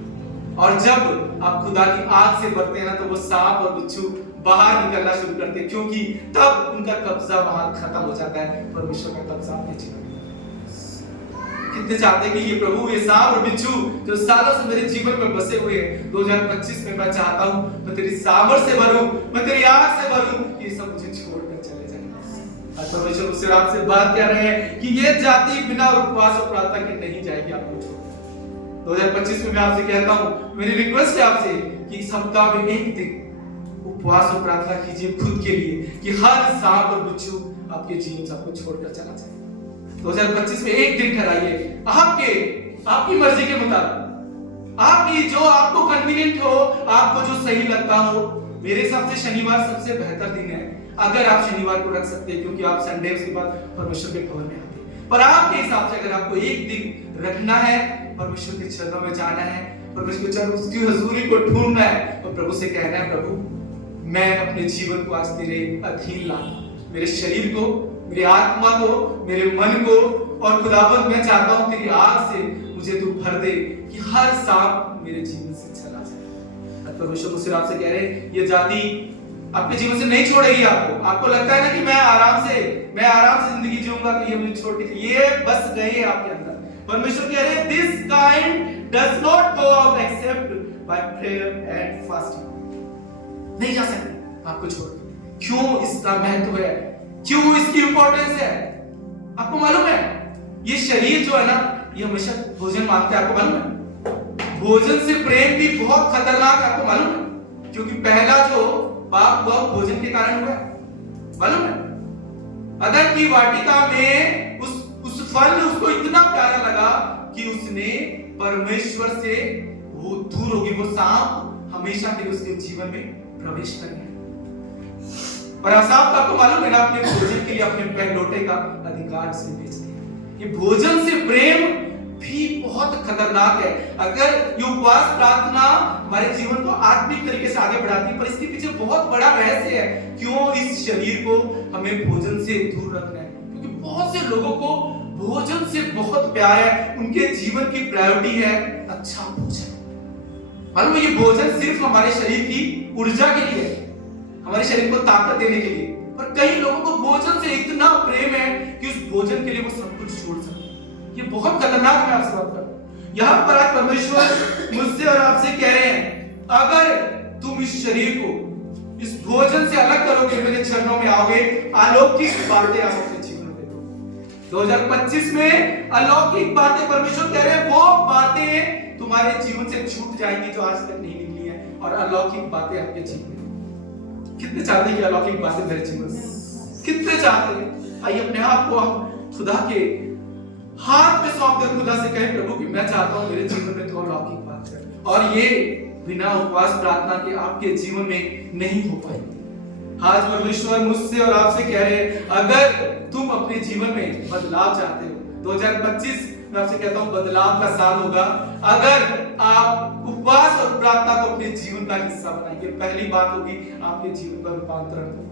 और जब आप खुदा की आग से भरते हैं ना, तो वो सांप और बिच्छू बाहर निकलना शुरू करते हैं, क्योंकि तब उनका कब्जा वहां खत्म हो जाता है, परमेश्वर का कब्जा आपके जीवन में। कितने चाहते हैं कि ये प्रभु, ये सांप और बिच्छू जो सालों से मेरे जीवन में बसे हुए हैं, 2025 में मैं चाहता हूं मैं तेरी सामर्थ से भरूं, मैं तेरी आग से भरूं, ये सब मुझे छोड़कर चले जाए। आज परमेश्वर उससे आपसे बात कर रहे हैं कि ये जाति बिना उपवास और प्रार्थना के नहीं जाएगी आपको छोड़। 2025 में मैं आपसे कहता हूं, मेरी रिक्वेस्ट है आपसे कि सप्ताह में एक दिन उपवास और प्रार्थना कीजिए खुद के लिए, कि हर सांप और बिच्छू आपके जीवन से आपको छोड़कर चला जाए। 2025 में एक दिन ठहराइए, आपकी मर्जी के मुताबिक, आपकी जो आपको कन्वीनियंट हो, आपको जो सही लगता हो। मेरे हिसाब से शनिवार सबसे बेहतर दिन है, अगर आप शनिवार को रख सकते हैं, क्योंकि आप संडे उसके बाद परमेश्वर के भवन में आते हैं। पर आपके हिसाब से अगर आपको एक दिन रखना है, परमेश्वर के चरणों में जाना है, परमेश्वर के चरण उसकी हजूरी को ढूंढना है और प्रभु से कहना है, प्रभु मैं अपने जीवन को आज तेरे अधीन लाता हूं, मेरे शरीर को, मेरी आत्मा को, मेरे मन को, और खुदावंद मैं चाहता हूं तेरी आग से मुझे तू भर दे कि हर सांप मेरे जीवन से चला जाए। परमेश्वर मुझसे आपसे कह रहे हैं, ये जाति आपके जीवन से नहीं छोड़ेगी आपको लगता है ना कि मैं आराम से जिंदगी जीऊंगा तो ये मुझे छोड़ के, ये बस गए हैं आपके अंदर। परमेश्वर कह रहे हैं, this kind does not go out except by prayer and fasting. नहीं जा सकते आपको छोड़। क्यों इसका महत्व है, क्यों इसकी इंपॉर्टेंस है? आपको मालूम है ये शरीर जो है ना, ये हमेशा भोजन मांगता है। आपको मालूम है भोजन से प्रेम भी बहुत खतरनाक है। आपको मालूम है क्योंकि पहला जो पाप हुआ भोजन के कारण हुआ, मालूम है? अदन की वाटिका में उस फल उसको इतना प्यारा लगा कि उसने परमेश्वर से वो दूर होगी, वो सांप हमेशा के लिए उसके जीवन में प्रवेश कर गया। और सांप आपको मालूम है ना, अपने भोजन के लिए अपने पहलोटे का अधिकार से बेच दिया। ये भोजन से प्रेम भी बहुत खतरनाक है। अगर ये उपवास प्रार्थना हमारे जीवन को आत्मिक तरीके से आगे बढ़ाती है, पर इसके पीछे बहुत बड़ा रहस्य है क्यों इस शरीर को हमें भोजन से दूर रखना है। क्योंकि बहुत से लोगों को भोजन से बहुत प्यार है, उनके जीवन की प्रायोरिटी है अच्छा भोजन। मालूम है ये भोजन सिर्फ हमारे शरीर की ऊर्जा के लिए है, हमारे शरीर को ताकत देने के लिए, पर कई लोगों को भोजन से इतना प्रेम है कि उस भोजन के लिए वो सब कुछ छोड़ सकते। ये बहुत खतरनाक है। आपसे बात कर यहां पर आज परमेश्वर मुझसे और आपसे कह रहे हैं, अगर तुम इस शरीर को इस भोजन से अलग करोगे, मेरे चरणों में आओगे, अलौकिक बातें आप अपने जीवन में देखोगे। 2025 में अलौकिक बातें परमेश्वर कह रहे हैं, वो बातें तुम्हारे जीवन से छूट जाएंगी जो आज तक नहीं निकली है, और अलौकिक बातें आपके जीवन में। कितने चाहते हैं कि अलौकिक बातें मेरे जीवन में, कितने चाहते हैं? आइए अपने आप को हम खुदा के हाथ में सौंप कर खुदा से कहें, प्रभु कि मैं चाहता हूं मेरे जीवन में तो अलौकिक बात कर, और ये बिना उपवास प्रार्थना के आपके जीवन में नहीं हो पाएगी। आज परमेश्वर मुझसे और आपसे कह रहे हैं, अगर तुम अपने जीवन में बदलाव चाहते हो, 2025 मैं आपसे कहता हूं बदलाव का साल होगा अगर आप उपवास और प्रार्थना को अपने जीवन का हिस्सा बनाएंगे। पहली बात होगी आपके जीवन का रूपांतरण होगा,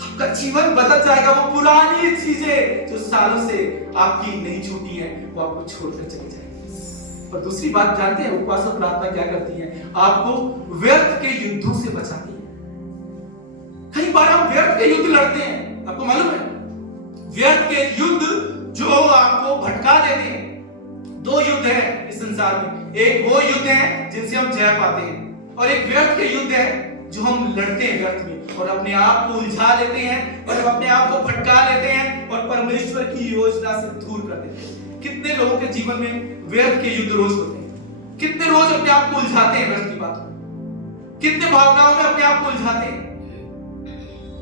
आपका जीवन बदल जाएगा। वो पुरानी चीजें जो सालों से आपकी नहीं छूटी है वो आपको छोड़कर चली जाएगी। और दूसरी बात जानते हैं उपवास और प्रार्थना क्या करती है? आपको व्यर्थ के युद्धों से बचाती है। कई बार हम व्यर्थ के युद्ध लड़ते हैं, आपको मालूम है व्यर्थ के युद्ध जो आपको भटका देते हैं। दो युद्ध हैं इस संसार में, एक वो युद्ध है जिनसे हम जय पाते हैं, और एक व्यर्थ के युद्ध है जो हम लड़ते हैं व्यर्थ में और अपने आप को उलझा लेते हैं और अपने आप को भटका लेते हैं और परमेश्वर की योजना से दूर कर देते हैं। कितने लोगों के जीवन में व्यर्थ के युद्ध रोज होते हैं? कितने रोज अपने आप को उलझाते हैं व्यर्थ की बातों में? कितने भावनाओं में अपने आप को उलझाते हैं?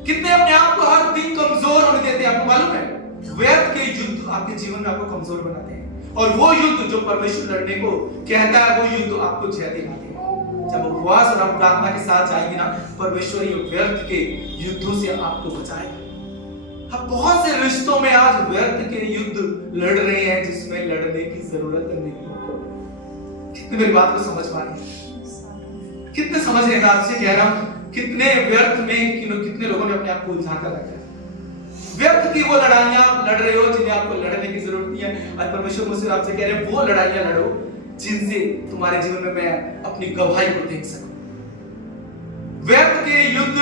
कितने अपने आप को हर दिन कमजोर होने देते हैं? आपको मालूम है व्यर्थ के युद्ध आपके जीवन में आपको कमजोर बनाते हैं, और वो युद्ध जो परमेश्वर लड़ने को कहता है वो युद्ध आपको जय दिलाते हैं। जब उपवास और आप प्रार्थना के साथ जाएंगे ना, परमेश्वर ये व्यर्थ के युद्धों से आपको बचाएगा। हम बहुत से रिश्तों में आज व्यर्थ के युद्ध लड़ रहे हैं जिसमें लड़ने की जरूरत नहीं। कितने मेरी बात को समझ पा रहे हैं? कितने समझ रहे हैं? आपसे कह रहा हूं कितने व्यर्थ में कितने लोगों ने अपने आप को उलझा कर रखा है। व्यर्थ की वो लड़ाइयां लड़ रहे हो जिन्हें आपको लड़ने की जरूरत नहीं है। आज परमेश्वर मुझसे आपसे कह रहे हैं वो लड़ाइयां लड़ो जिनसे तुम्हारे जीवन में मैं अपनी गवाही को देख सकूं। व्यर्थ के युद्ध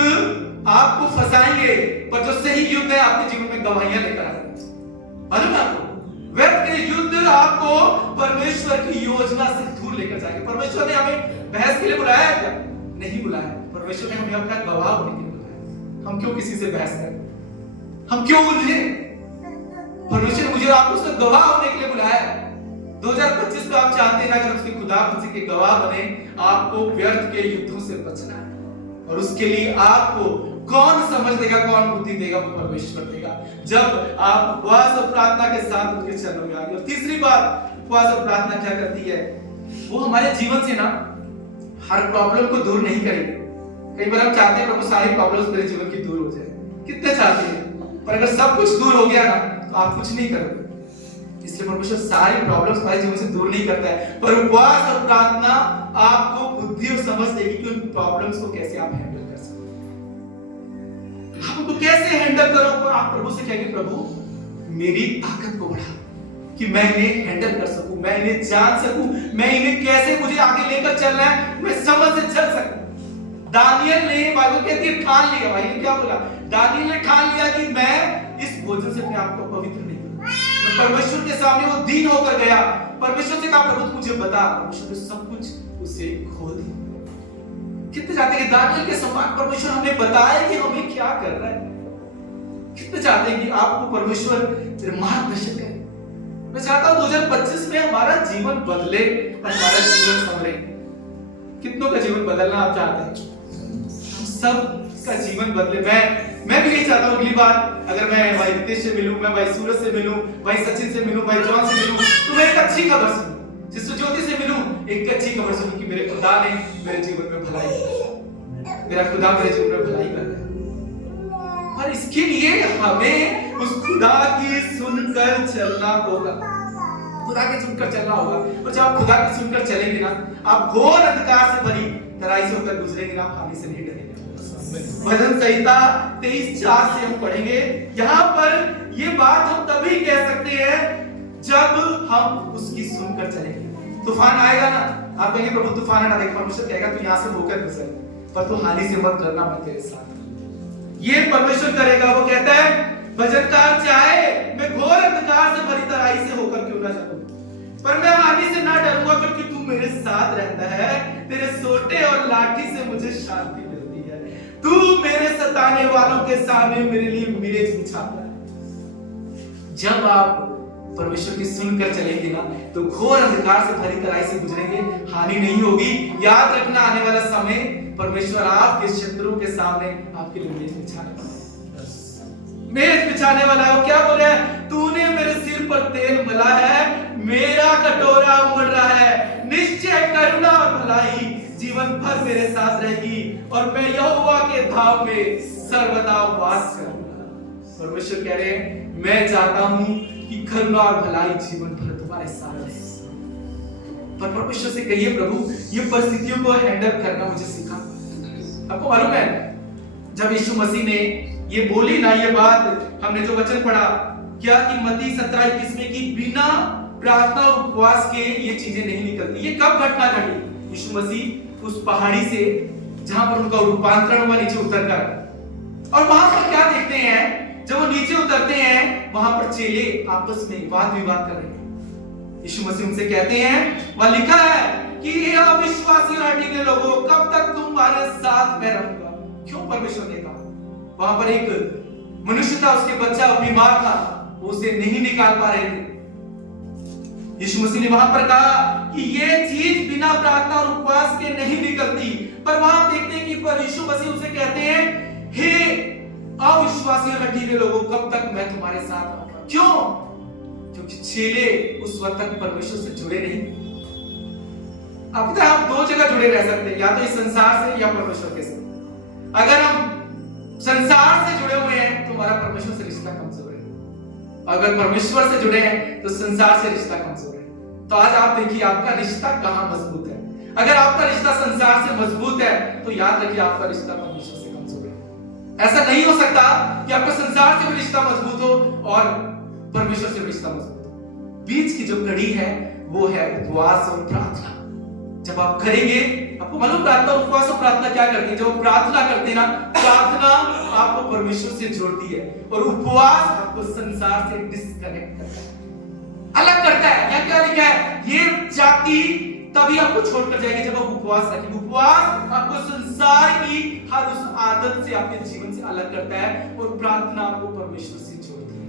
आपको फंसाएंगे, पर जो सही युद्ध है आपके जीवन में गवाहियां लेकर आएंगे। मालूम है आपको व्यर्थ के युद्ध आपको परमेश्वर की योजना से दूर लेकर जाएंगे। परमेश्वर ने हमें बहस के लिए बुलाया है क्या? नहीं बुलाया। परमेश्वर ने हमें अपना गवाह होने के लिए बुलाया। हम क्यों किसी से बहस करें? हम क्यों उलझे? परमेश्वर ने मुझे आपको उसका गवाह होने के लिए बुलाया है। 2025 में आप चाहते हैं अगर उसके खुदा खुशी के गवाह बने, आपको व्यर्थ के युद्धों से बचना है, और उसके लिए आपको कौन समझ देगा, कौन बुद्धि देगा? वो परमेश्वर देगा जब आप उपवास और प्रार्थना के साथ उनके चरणों में आएंगे। और तीसरी बात उपवास और प्रार्थना क्या करती है? वो हमारे जीवन से ना हर प्रॉब्लम को दूर नहीं करेगी। कई बार हम चाहते हैं प्रभु सारी प्रॉब्लम्स मेरे जीवन की दूर हो जाए, कितने चाहते हैं, पर अगर सब कुछ दूर हो गया ना तो आप कुछ नहीं करोगे। इसलिए परमेश्वर सारी प्रॉब्लम्स हमारे जीवन से दूर नहीं करता है, पर उपवास और प्रार्थना आपको बुद्धि और समझ देगी कि उन प्रॉब्लम्स को कैसे आप हैंडल कर सकते हैं। आप उनको कैसे हैंडल करो, पर आप प्रभु से कहेंगे प्रभु मेरी ताकत को बढ़ा कि मैं इन्हें हैंडल कर सकूं, मैं इन्हें जान सकूं, मैं इन्हें कैसे मुझे आगे लेकर चलना है, मैं समझ से चल सकूं। दानियल ने, बाइबल कहती है, ठान लिया। भाई ने क्या बोला? दानियल ने ठान लिया कि मैं इस भोजन से अपने आप को पवित्र नहीं करूंगा। मैं परमेश्वर के सामने वो दीन होकर गया, परमेश्वर से कहा प्रभु मुझे बता। परमेश्वर ने सब कुछ उसे खोल दिया। कितने चाहते हैं कि दानियल के समान परमेश्वर हमें बताए कि हमें क्या करना है? कितने चाहते हैं कि आपको परमेश्वर मार्गदर्शन करे? मैं चाहता हूं 2025 में हमारा जीवन बदले और हमारा जीवन संवरे। कितनों का जीवन बदलना आप चाहते हैं? सब का जीवन बदले। मैं भी यही चाहता हूं। अगली बार अगर मैं भाई रितेश से मिलूं, मैं भाई सूरज से मिलूं, भाई सचिन से मिलूं, भाई जॉन से मिलूं, तो मैं एक अच्छी खबर सुनूं। जिस ज्योति से मिलूं, एक अच्छी खबर सुनूं कि मेरे खुदा ने मेरे जीवन में भलाई की, मेरा खुदा मेरे जीवन में भलाई कर रहा है। पर इसके लिए हमें उस खुदा की सुनकर चलना होगा, खुदा की सुनकर चलना होगा। और जब आप खुदा की सुनकर चलेंगे ना, आप घोर अंधकार से भरी तराई से होकर गुजरेंगे ना, आप हानि से नहीं डरेंगे। भजन संहिता 23:4 से हम पढ़ेंगे। यहाँ पर ये बात हम तभी कह सकते हैं जब हम उसकी सुनकर चलेंगे। तूफान आएगा ना, आप कहेंगे प्रभु तूफान ना देख, परमेश्वर कहेगा तू यहाँ से होकर गुजर, पर तू हानि से मत डरना, मैं तेरे साथ। ये परमेश्वर करेगा। वो कहता है भजनकार चाहे मैं घोर अंधकार से भरी तराई से होकर क्यों ना चलूं, पर मैं हानि से ना डरूंगा, क्योंकि तू मेरे साथ रहता है। तेरे सोटे और लाठी से मुझे शांति मिलती है। तू मेरे सताने वालों के सामने मेरे लिए मिर्च बिछाता है। जब आप परमेश्वर की सुनकर चलेंगे ना, तो घोर अंधकार से भरी तराई से गुजरेंगे, हानि नहीं होगी। याद रखना, आने वाला समय परमेश्वर आपके शत्रुओं के सामने आपके लिए मेज बिछाने वाला है। मेज बिछाने वाला है। वो क्या बोल रहा है? तूने मेरे सिर पर तेल मला है, मेरा कटोरा उमड़ रहा है। निश्चय करुणा और भलाई जीवन भर मेरे साथ रहेगी, और मैं यहोवा के धाम में सर्वदा वास करूंगा। परमेश्वर कह रहे हैं मैं चाहता हूं कि करुणा और भलाई जीवन भर तुम्हारे साथ रहे। पर परमेश्वर से कहिए प्रभु ये परिस्थितियों को हैंडल करना मुझे सिखा। आपको मालूम है जब यीशु मसीह ने ये बोली ना, ये बात हमने जो वचन पढ़ा क्या कि मत्ती 17:21 में कि बिना प्रार्थना और उपवास के ये चीजें नहीं निकलती। ये कब घटना घटी? यीशु मसीह उस पहाड़ी से जहां पर उनका रूपांतरण हुआ नीचे उतरकर, और वहां पर क्या देखते हैं? जब वो नीचे उतरते हैं वहां पर चेले आपस में वाद विवाद कर रहे हैं। यीशु मसीह उनसे कहते हैं, वहां लिखा है कि हे अविश्वासी और हठीले लोगों, कब तक तुम्हारे साथ मैं रहूंगा? क्यों परमेश्वर ने कहा? वहां पर एक मनुष्य था, उसके बच्चा बीमार था, वो उसे नहीं निकाल पा रहे थे। यीशु मसीह ने वहां पर कहा कि ये चीज बिना प्रार्थना और उपवास के नहीं निकलती। पर वहां देखते हैं कि पर यीशु मसीह उनसे कहते हैं, हे अविश्वासी और हठीले लोगों, कब तक मैं तुम्हारे साथ रहूंगा? क्यों? क्योंकि चेले उस वक्त तक परमेश्वर से जुड़े नहीं। अब तो हम दो जगह जुड़े रह सकते हैं, या तो इस संसार से या परमेश्वर के साथ। अगर हम संसार से जुड़े हुए हैं तो हमारा परमेश्वर से रिश्ता कमजोर है, अगर परमेश्वर से जुड़े हैं तो संसार से रिश्ता कमजोर है। तो आज आप देखिए आपका रिश्ता कहां मजबूत है। अगर आपका रिश्ता संसार से मजबूत है तो याद रखिए आपका रिश्ता परमेश्वर से कमजोर है। ऐसा नहीं हो सकता कि आपका संसार से भी रिश्ता मजबूत हो और परमेश्वर से भी रिश्ता मजबूत हो। बीच की जो कड़ी है वो है उपवास और प्रार्थना। जब आप करेंगे, आपको मालूम प्रार्थना, उपवास और प्रार्थना क्या करती है? जब प्रार्थना करते हैं ना, प्रार्थना आपको परमेश्वर से जोड़ती है और उपवास आपको संसार से डिस्कनेक्ट करता है, अलग करता है। यहाँ क्या लिखा है? ये जाति तभी आपको छोड़कर जाएगी जब आप उपवास रखेंगे। उपवास आपको संसार की हर उस आदत से, आपके जीवन से अलग करता है, और प्रार्थना आपको परमेश्वर से जोड़ती है।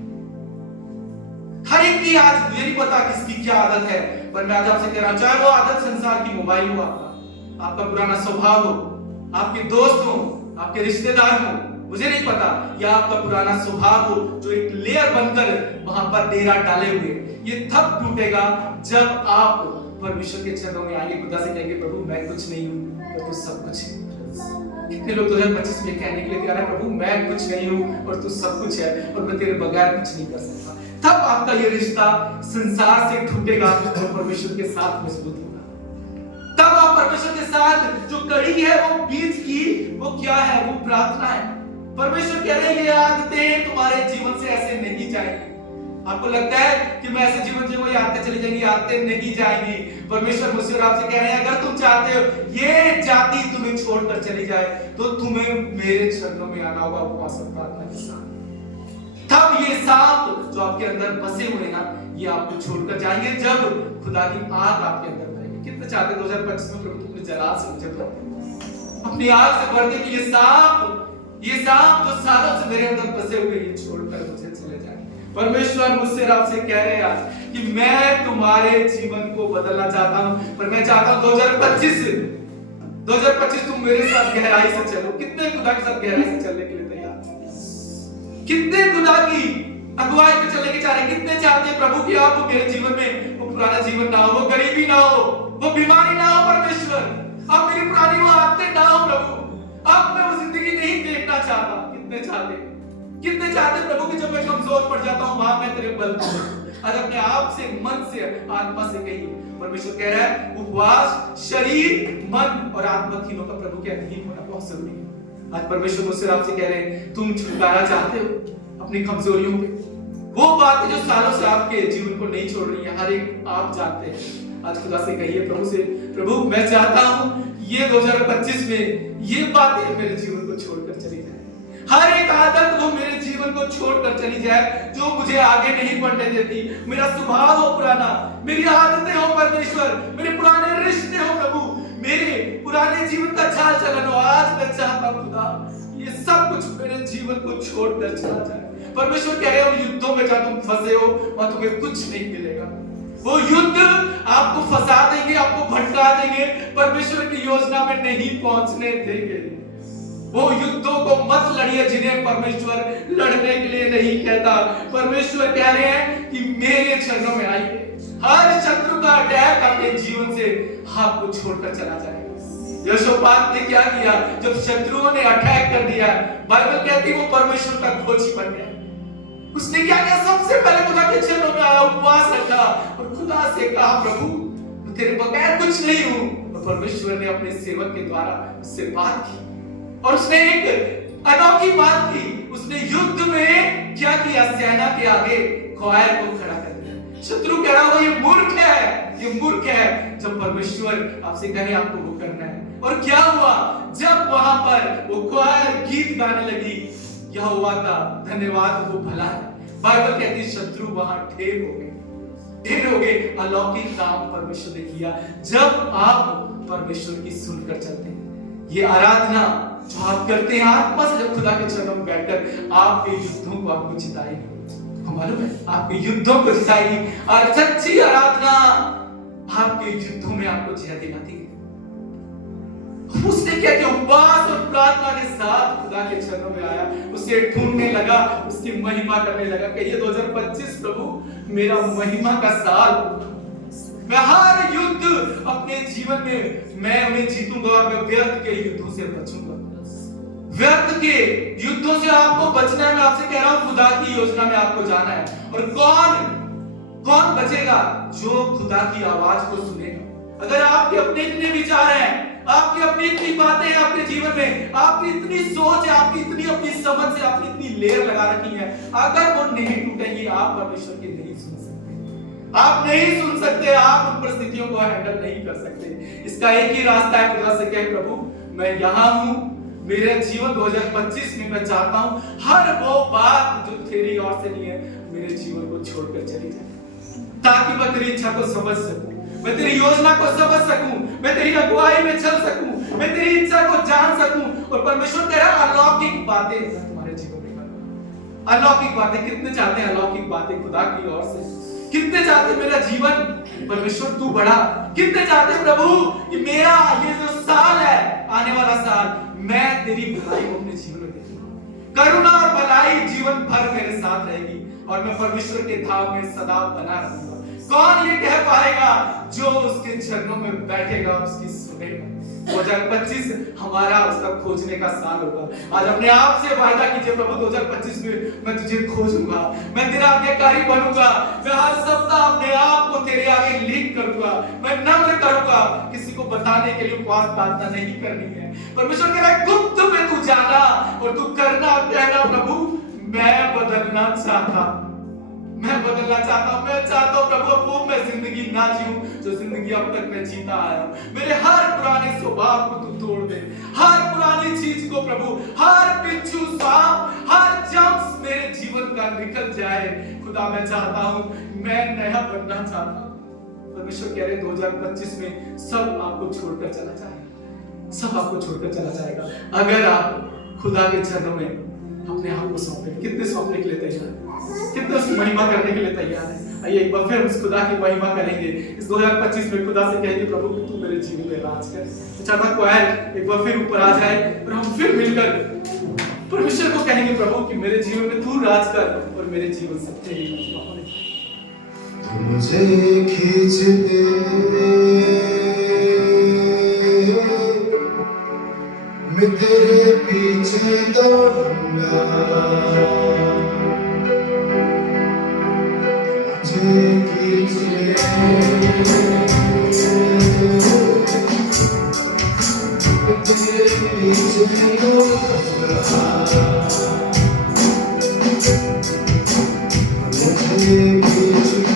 हर एक की आज मुझे नहीं पता किसकी क्या आदत है, पर मैं आज आपसे कह रहा हूं, चाहे वो आदत संसार की, मोबाइल हो आपका पुराना स्वभाव हो, आपके दोस्त हो, आपके रिश्तेदार हो, मुझे नहीं पता, या आपका पुराना स्वभाव हो जो एक लेयर बनकर वहां पर डेरा डाले हुए, ये तब टूटेगा जब आप परमेश्वर के चरणों में आएंगे, खुदा से कहेंगे प्रभु मैं कुछ नहीं हूं और तू सब कुछ है। कितने लोग 2025 में कहने के लिए तैयार है, प्रभु मैं कुछ नहीं हूं और तू सब कुछ है और मैं तेरे बगैर कुछ नहीं कर सकता। तब आपका ये रिश्ता संसार से टूटेगा और परमेश्वर के साथ मजबूत होगा। तब आप परमेश्वर के साथ जो कड़ी है वो बीच की, वो क्या है? वो प्रार्थना है। परमेश्वर कह रहे हैं ये आदतें तुम्हारे जीवन से ऐसे नहीं जाएंगी। आपको लगता है कि मैं ऐसे जीवन जीऊंगा, ये आदतें चली जाएंगी? आदतें नहीं जाएंगी। परमेश्वर मुझसे और आपसे कह रहे हैं अगर तुम चाहते हो ये जाति तुम्हें छोड़कर चली जाए तो तुम्हें मेरे चरणों में आना होगा उपवास और प्रार्थना के साथ। तब ये सांप जो आपके अंदर बसे हुए ना, ये आपको छोड़कर जाएंगे जब खुदा की आग आपके अंदर भरेगी। कितने चाहते 2025 में प्रभु तुमने जलाल से मुझे भर दे, अपनी आग से भर दे कि ये सांप जो सालों से मेरे अंदर बसे हुए ये छोड़कर मुझे चले जाए। परमेश्वर मुझसे और आपसे कह रहे हैं आज कि मैं तुम्हारे जीवन को बदलना चाहता हूं, पर मैं चाहता हूं 2025 तुम मेरे साथ गहराई से चलो। कितने खुदा के साथ गहराई से चलने के लिए तैयार? कितने खुदा की अगुवाई में चलने के चाह रहे? कितने चाहते हैं प्रभु कि आप मेरे जीवन में वो पुराना जीवन ना हो, वो गरीबी ना हो, वो बीमारी ना हो। परमेश्वर अब मेरी पुरानी वो आदतें ना हो प्रभु, अब मैं वो जिंदगी नहीं देखना चाहता। कितने चाहते प्रभु कि जब मैं कमजोर पड़ जाता हूं वहां मैं तेरे बल पर आज अपने आप से, मन से, आत्मा से कहिए। परमेश्वर कह रहा है उपवास शरीर, मन और आत्मा तीनों का प्रभु के अधीन होना बहुत जरूरी है। आज परमेश्वर मुझसे आपसे कह रहे हैं तुम छुटकारा चाहते हो अपनी कमजोरियों पे, वो बातें जो सालों से आपके जीवन को नहीं छोड़ रही है, हर एक आप जानते हैं। आज खुदा से कहिए प्रभु से, प्रभु मैं चाहता हूं ये 2025 में ये बातें मेरे जीवन को छोड़कर चली जाए। हर एक आदत वो मेरे जीवन को छोड़कर चली जाए जो मुझे आगे नहीं बढ़ने देती। मेरा स्वभाव हो पुराना, मेरी आदतें हो परमेश्वर, मेरे पुराने रिश्ते हो प्रभु, मेरे पुराने जीवन का चाल चलन हो। आज मैं चाहता हूं खुदा ये सब कुछ मेरे जीवन को छोड़कर चला जाए। परमेश्वर कह रहे हो युद्धों में जहां तुम फंसे हो और तुम्हें कुछ नहीं मिलेगा। वो युद्ध आपको फंसा देंगे, आपको भटका देंगे, परमेश्वर की योजना में नहीं पहुंचने देंगे। वो युद्धों को मत लड़िए जिन्हें परमेश्वर लड़ने के लिए नहीं कहता। परमेश्वर कह रहे हैं कि मेरे चरणों में आइए। हर शत्रु का अटैक अपने जीवन से आपको छोड़कर चला जाएगा। यहोशापात ने क्या किया जब शत्रुओं ने अटैक कर दिया? बाइबल कहती है वो परमेश्वर का खोजी बन गया। उसने क्या किया? सबसे पहले खुदा के चरणों में आया, उपवास रखा और खुदा से कहा प्रभु तेरे बगैर कुछ नहीं हूं। और परमेश्वर ने अपने सेवक के द्वारा उससे बात की और उसने एक अनोखी बात की। उसने युद्ध में क्या किया? सेना के आगे ख्वार को खड़ा कर दिया। शत्रु कह रहा हो ये मूर्ख है, ये मूर्ख है। जब परमेश्वर आपसे कहे आपको वो करना है। और क्या हुआ जब वहां पर वो ख्वार गीत गाने लगी? यह हुआ था धन्यवाद वो भला है। बाइबल कहती है शत्रु वहां ढेर हो गए। अलौकिक काम परमेश्वर ने किया जब आप परमेश्वर की सुनकर चलते हैं। ये आराधना जो आप करते हैं आत्मा से, जब खुदा के चरणों में बैठकर आपके युद्धों को आपको जिताएगी। मालूम है आपके युद्धों को जिताएगी। और सच्ची आराधना आपके युद्धों में आपको जय दिलाती है। उसने क्या किया? उपवास और प्रार्थना के साथ खुदा के चरणों में आया, उसे ढूंढने लगा, उसकी महिमा करने लगा। कहिए 2025 प्रभु मेरा महिमा का साल। मैं हर युद्ध अपने जीवन में मैं उन्हें जीतूंगा और मैं व्यर्थ के युद्धों से बचूंगा। व्यर्थ के युद्धों से आपको बचना है। मैं आपसे कह रहा हूं खुदा की योजना में आपको जाना है। और कौन बचेगा? जो खुदा की आवाज को सुनेगा। अगर आपके अपने इतने विचार हैं, आपकी अपनी इतनी बातें हैं अपने जीवन में, आपकी इतनी सोच है, आपकी इतनी अपनी समझ से आपने इतनी लेयर लगा रखी है, अगर वो नहीं टूटेंगी आप परमेश्वर की नहीं सुन सकते। आप नहीं सुन सकते, आप उन परिस्थितियों को हैंडल नहीं कर सकते। इसका एक ही रास्ता है, खुदा से कहे प्रभु मैं यहां हूं, मेरे जीवन 2025 में मैं चाहता हूं हर वो बात जो तेरी ओर से नहीं है मेरे जीवन को छोड़कर चली जाए, ताकि मैं तेरी इच्छा को समझ सकूं, मैं तेरी योजना को समझ सकूं, मैं तेरी अगुवाई में चल सकूं, मैं तेरी इच्छा को जान सकूं। और परमेश्वर कह रहा है अलौकिक बातें तुम्हारे जीवन में करूंगा। अलौकिक बातें। कितने चाहते हैं अलौकिक बातें खुदा की ओर से? कितने चाहते मेरा जीवन परमेश्वर तू बढ़ा? कितने चाहते प्रभु कि मेरा ये जो साल है, आने वाला साल, मैं तेरी भलाई को अपने जीवन में देखूंगा, करुणा और भलाई जीवन भर मेरे साथ रहेगी और मैं परमेश्वर के धाम में सदा बना रहूंगा। कौन ये कह पाएगा जो उसके चरणों में बैठेगा उसकी सुनेगा। 2025 हमारा उसका खोजने का साल होगा। आज अपने आप से वायदा कीजिए, प्रभु 2025 में मैं तुझे खोजूंगा, मैं तेरा आज्ञाकारी बनूंगा, मैं हर सप्ताह अपने आप को तेरे आगे लीन करूंगा, मैं नम्र करूंगा। किसी को बताने के लिए उपवास प्रार्थना नहीं करनी है। परमेश्वर कह रहा है गुप्त में तू जाना और तू करना, कहना प्रभु मैं बदलना चाहता हूं, मैं बदलना चाहता हूं, मैं चाहता हूं प्रभु वो मैं जिंदगी ना जीऊं जो जिंदगी अब तक मैं जीता आया हूं। मेरे हर पुराने स्वभाव को तू तोड़ दे, हर पुरानी चीज को प्रभु, हर बिच्छू सांप, हर जम्स मेरे जीवन का निकल जाए। खुदा मैं चाहता हूं, मैं नया बनना चाहता हूं। परमेश्वर कह रहे 2025 में सब आपको छोड़कर चला जाएगा, सब आपको छोड़कर चला जाएगा अगर आप खुदा के चरणों में अपने आप को सौंपे। कितने सौंपने के लिए तैयार है, कितने उसकी महिमा करने के लिए तैयार है? आइए एक बार फिर उस खुदा की महिमा करेंगे। इस 2025 में खुदा से कहेंगे प्रभु कि तू मेरे जीवन में राज कर। तो चाहता कोयल एक बार फिर ऊपर आ जाए और हम फिर मिलकर परमेश्वर को कहेंगे प्रभु कि मेरे जीवन में तू राज कर और मेरे जीवन से तेरी महिमा हो। मुझे खींचते मैं तेरे पीछे दौड़ूंगा, मुझे खींचते मैं तेरे पीछे दौड़ूंगा, मुझे खींचते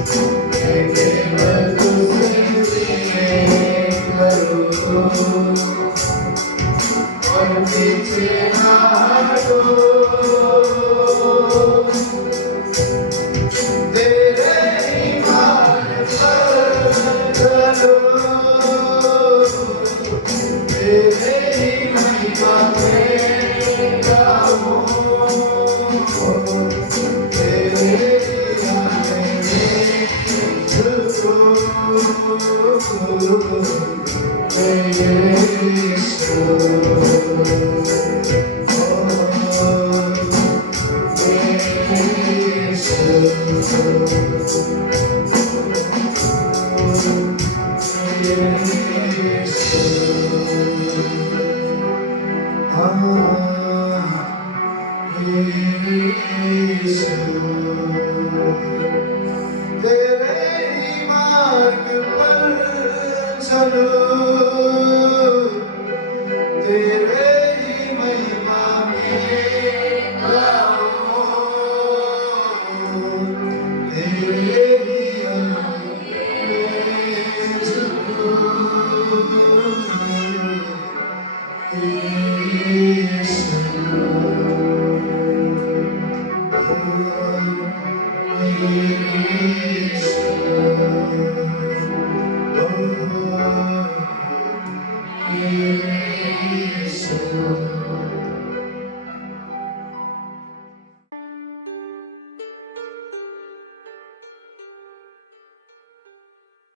मैं केवल तुझसे प्रेम करूं और पीछे ना हटूं। तेरे ही मार्ग पर चलूं, तेरे ही महिमा में गाऊं, तेरे ही आने में झुकूं। मैं यीशु, तेरे ही मार्ग पर चलूं।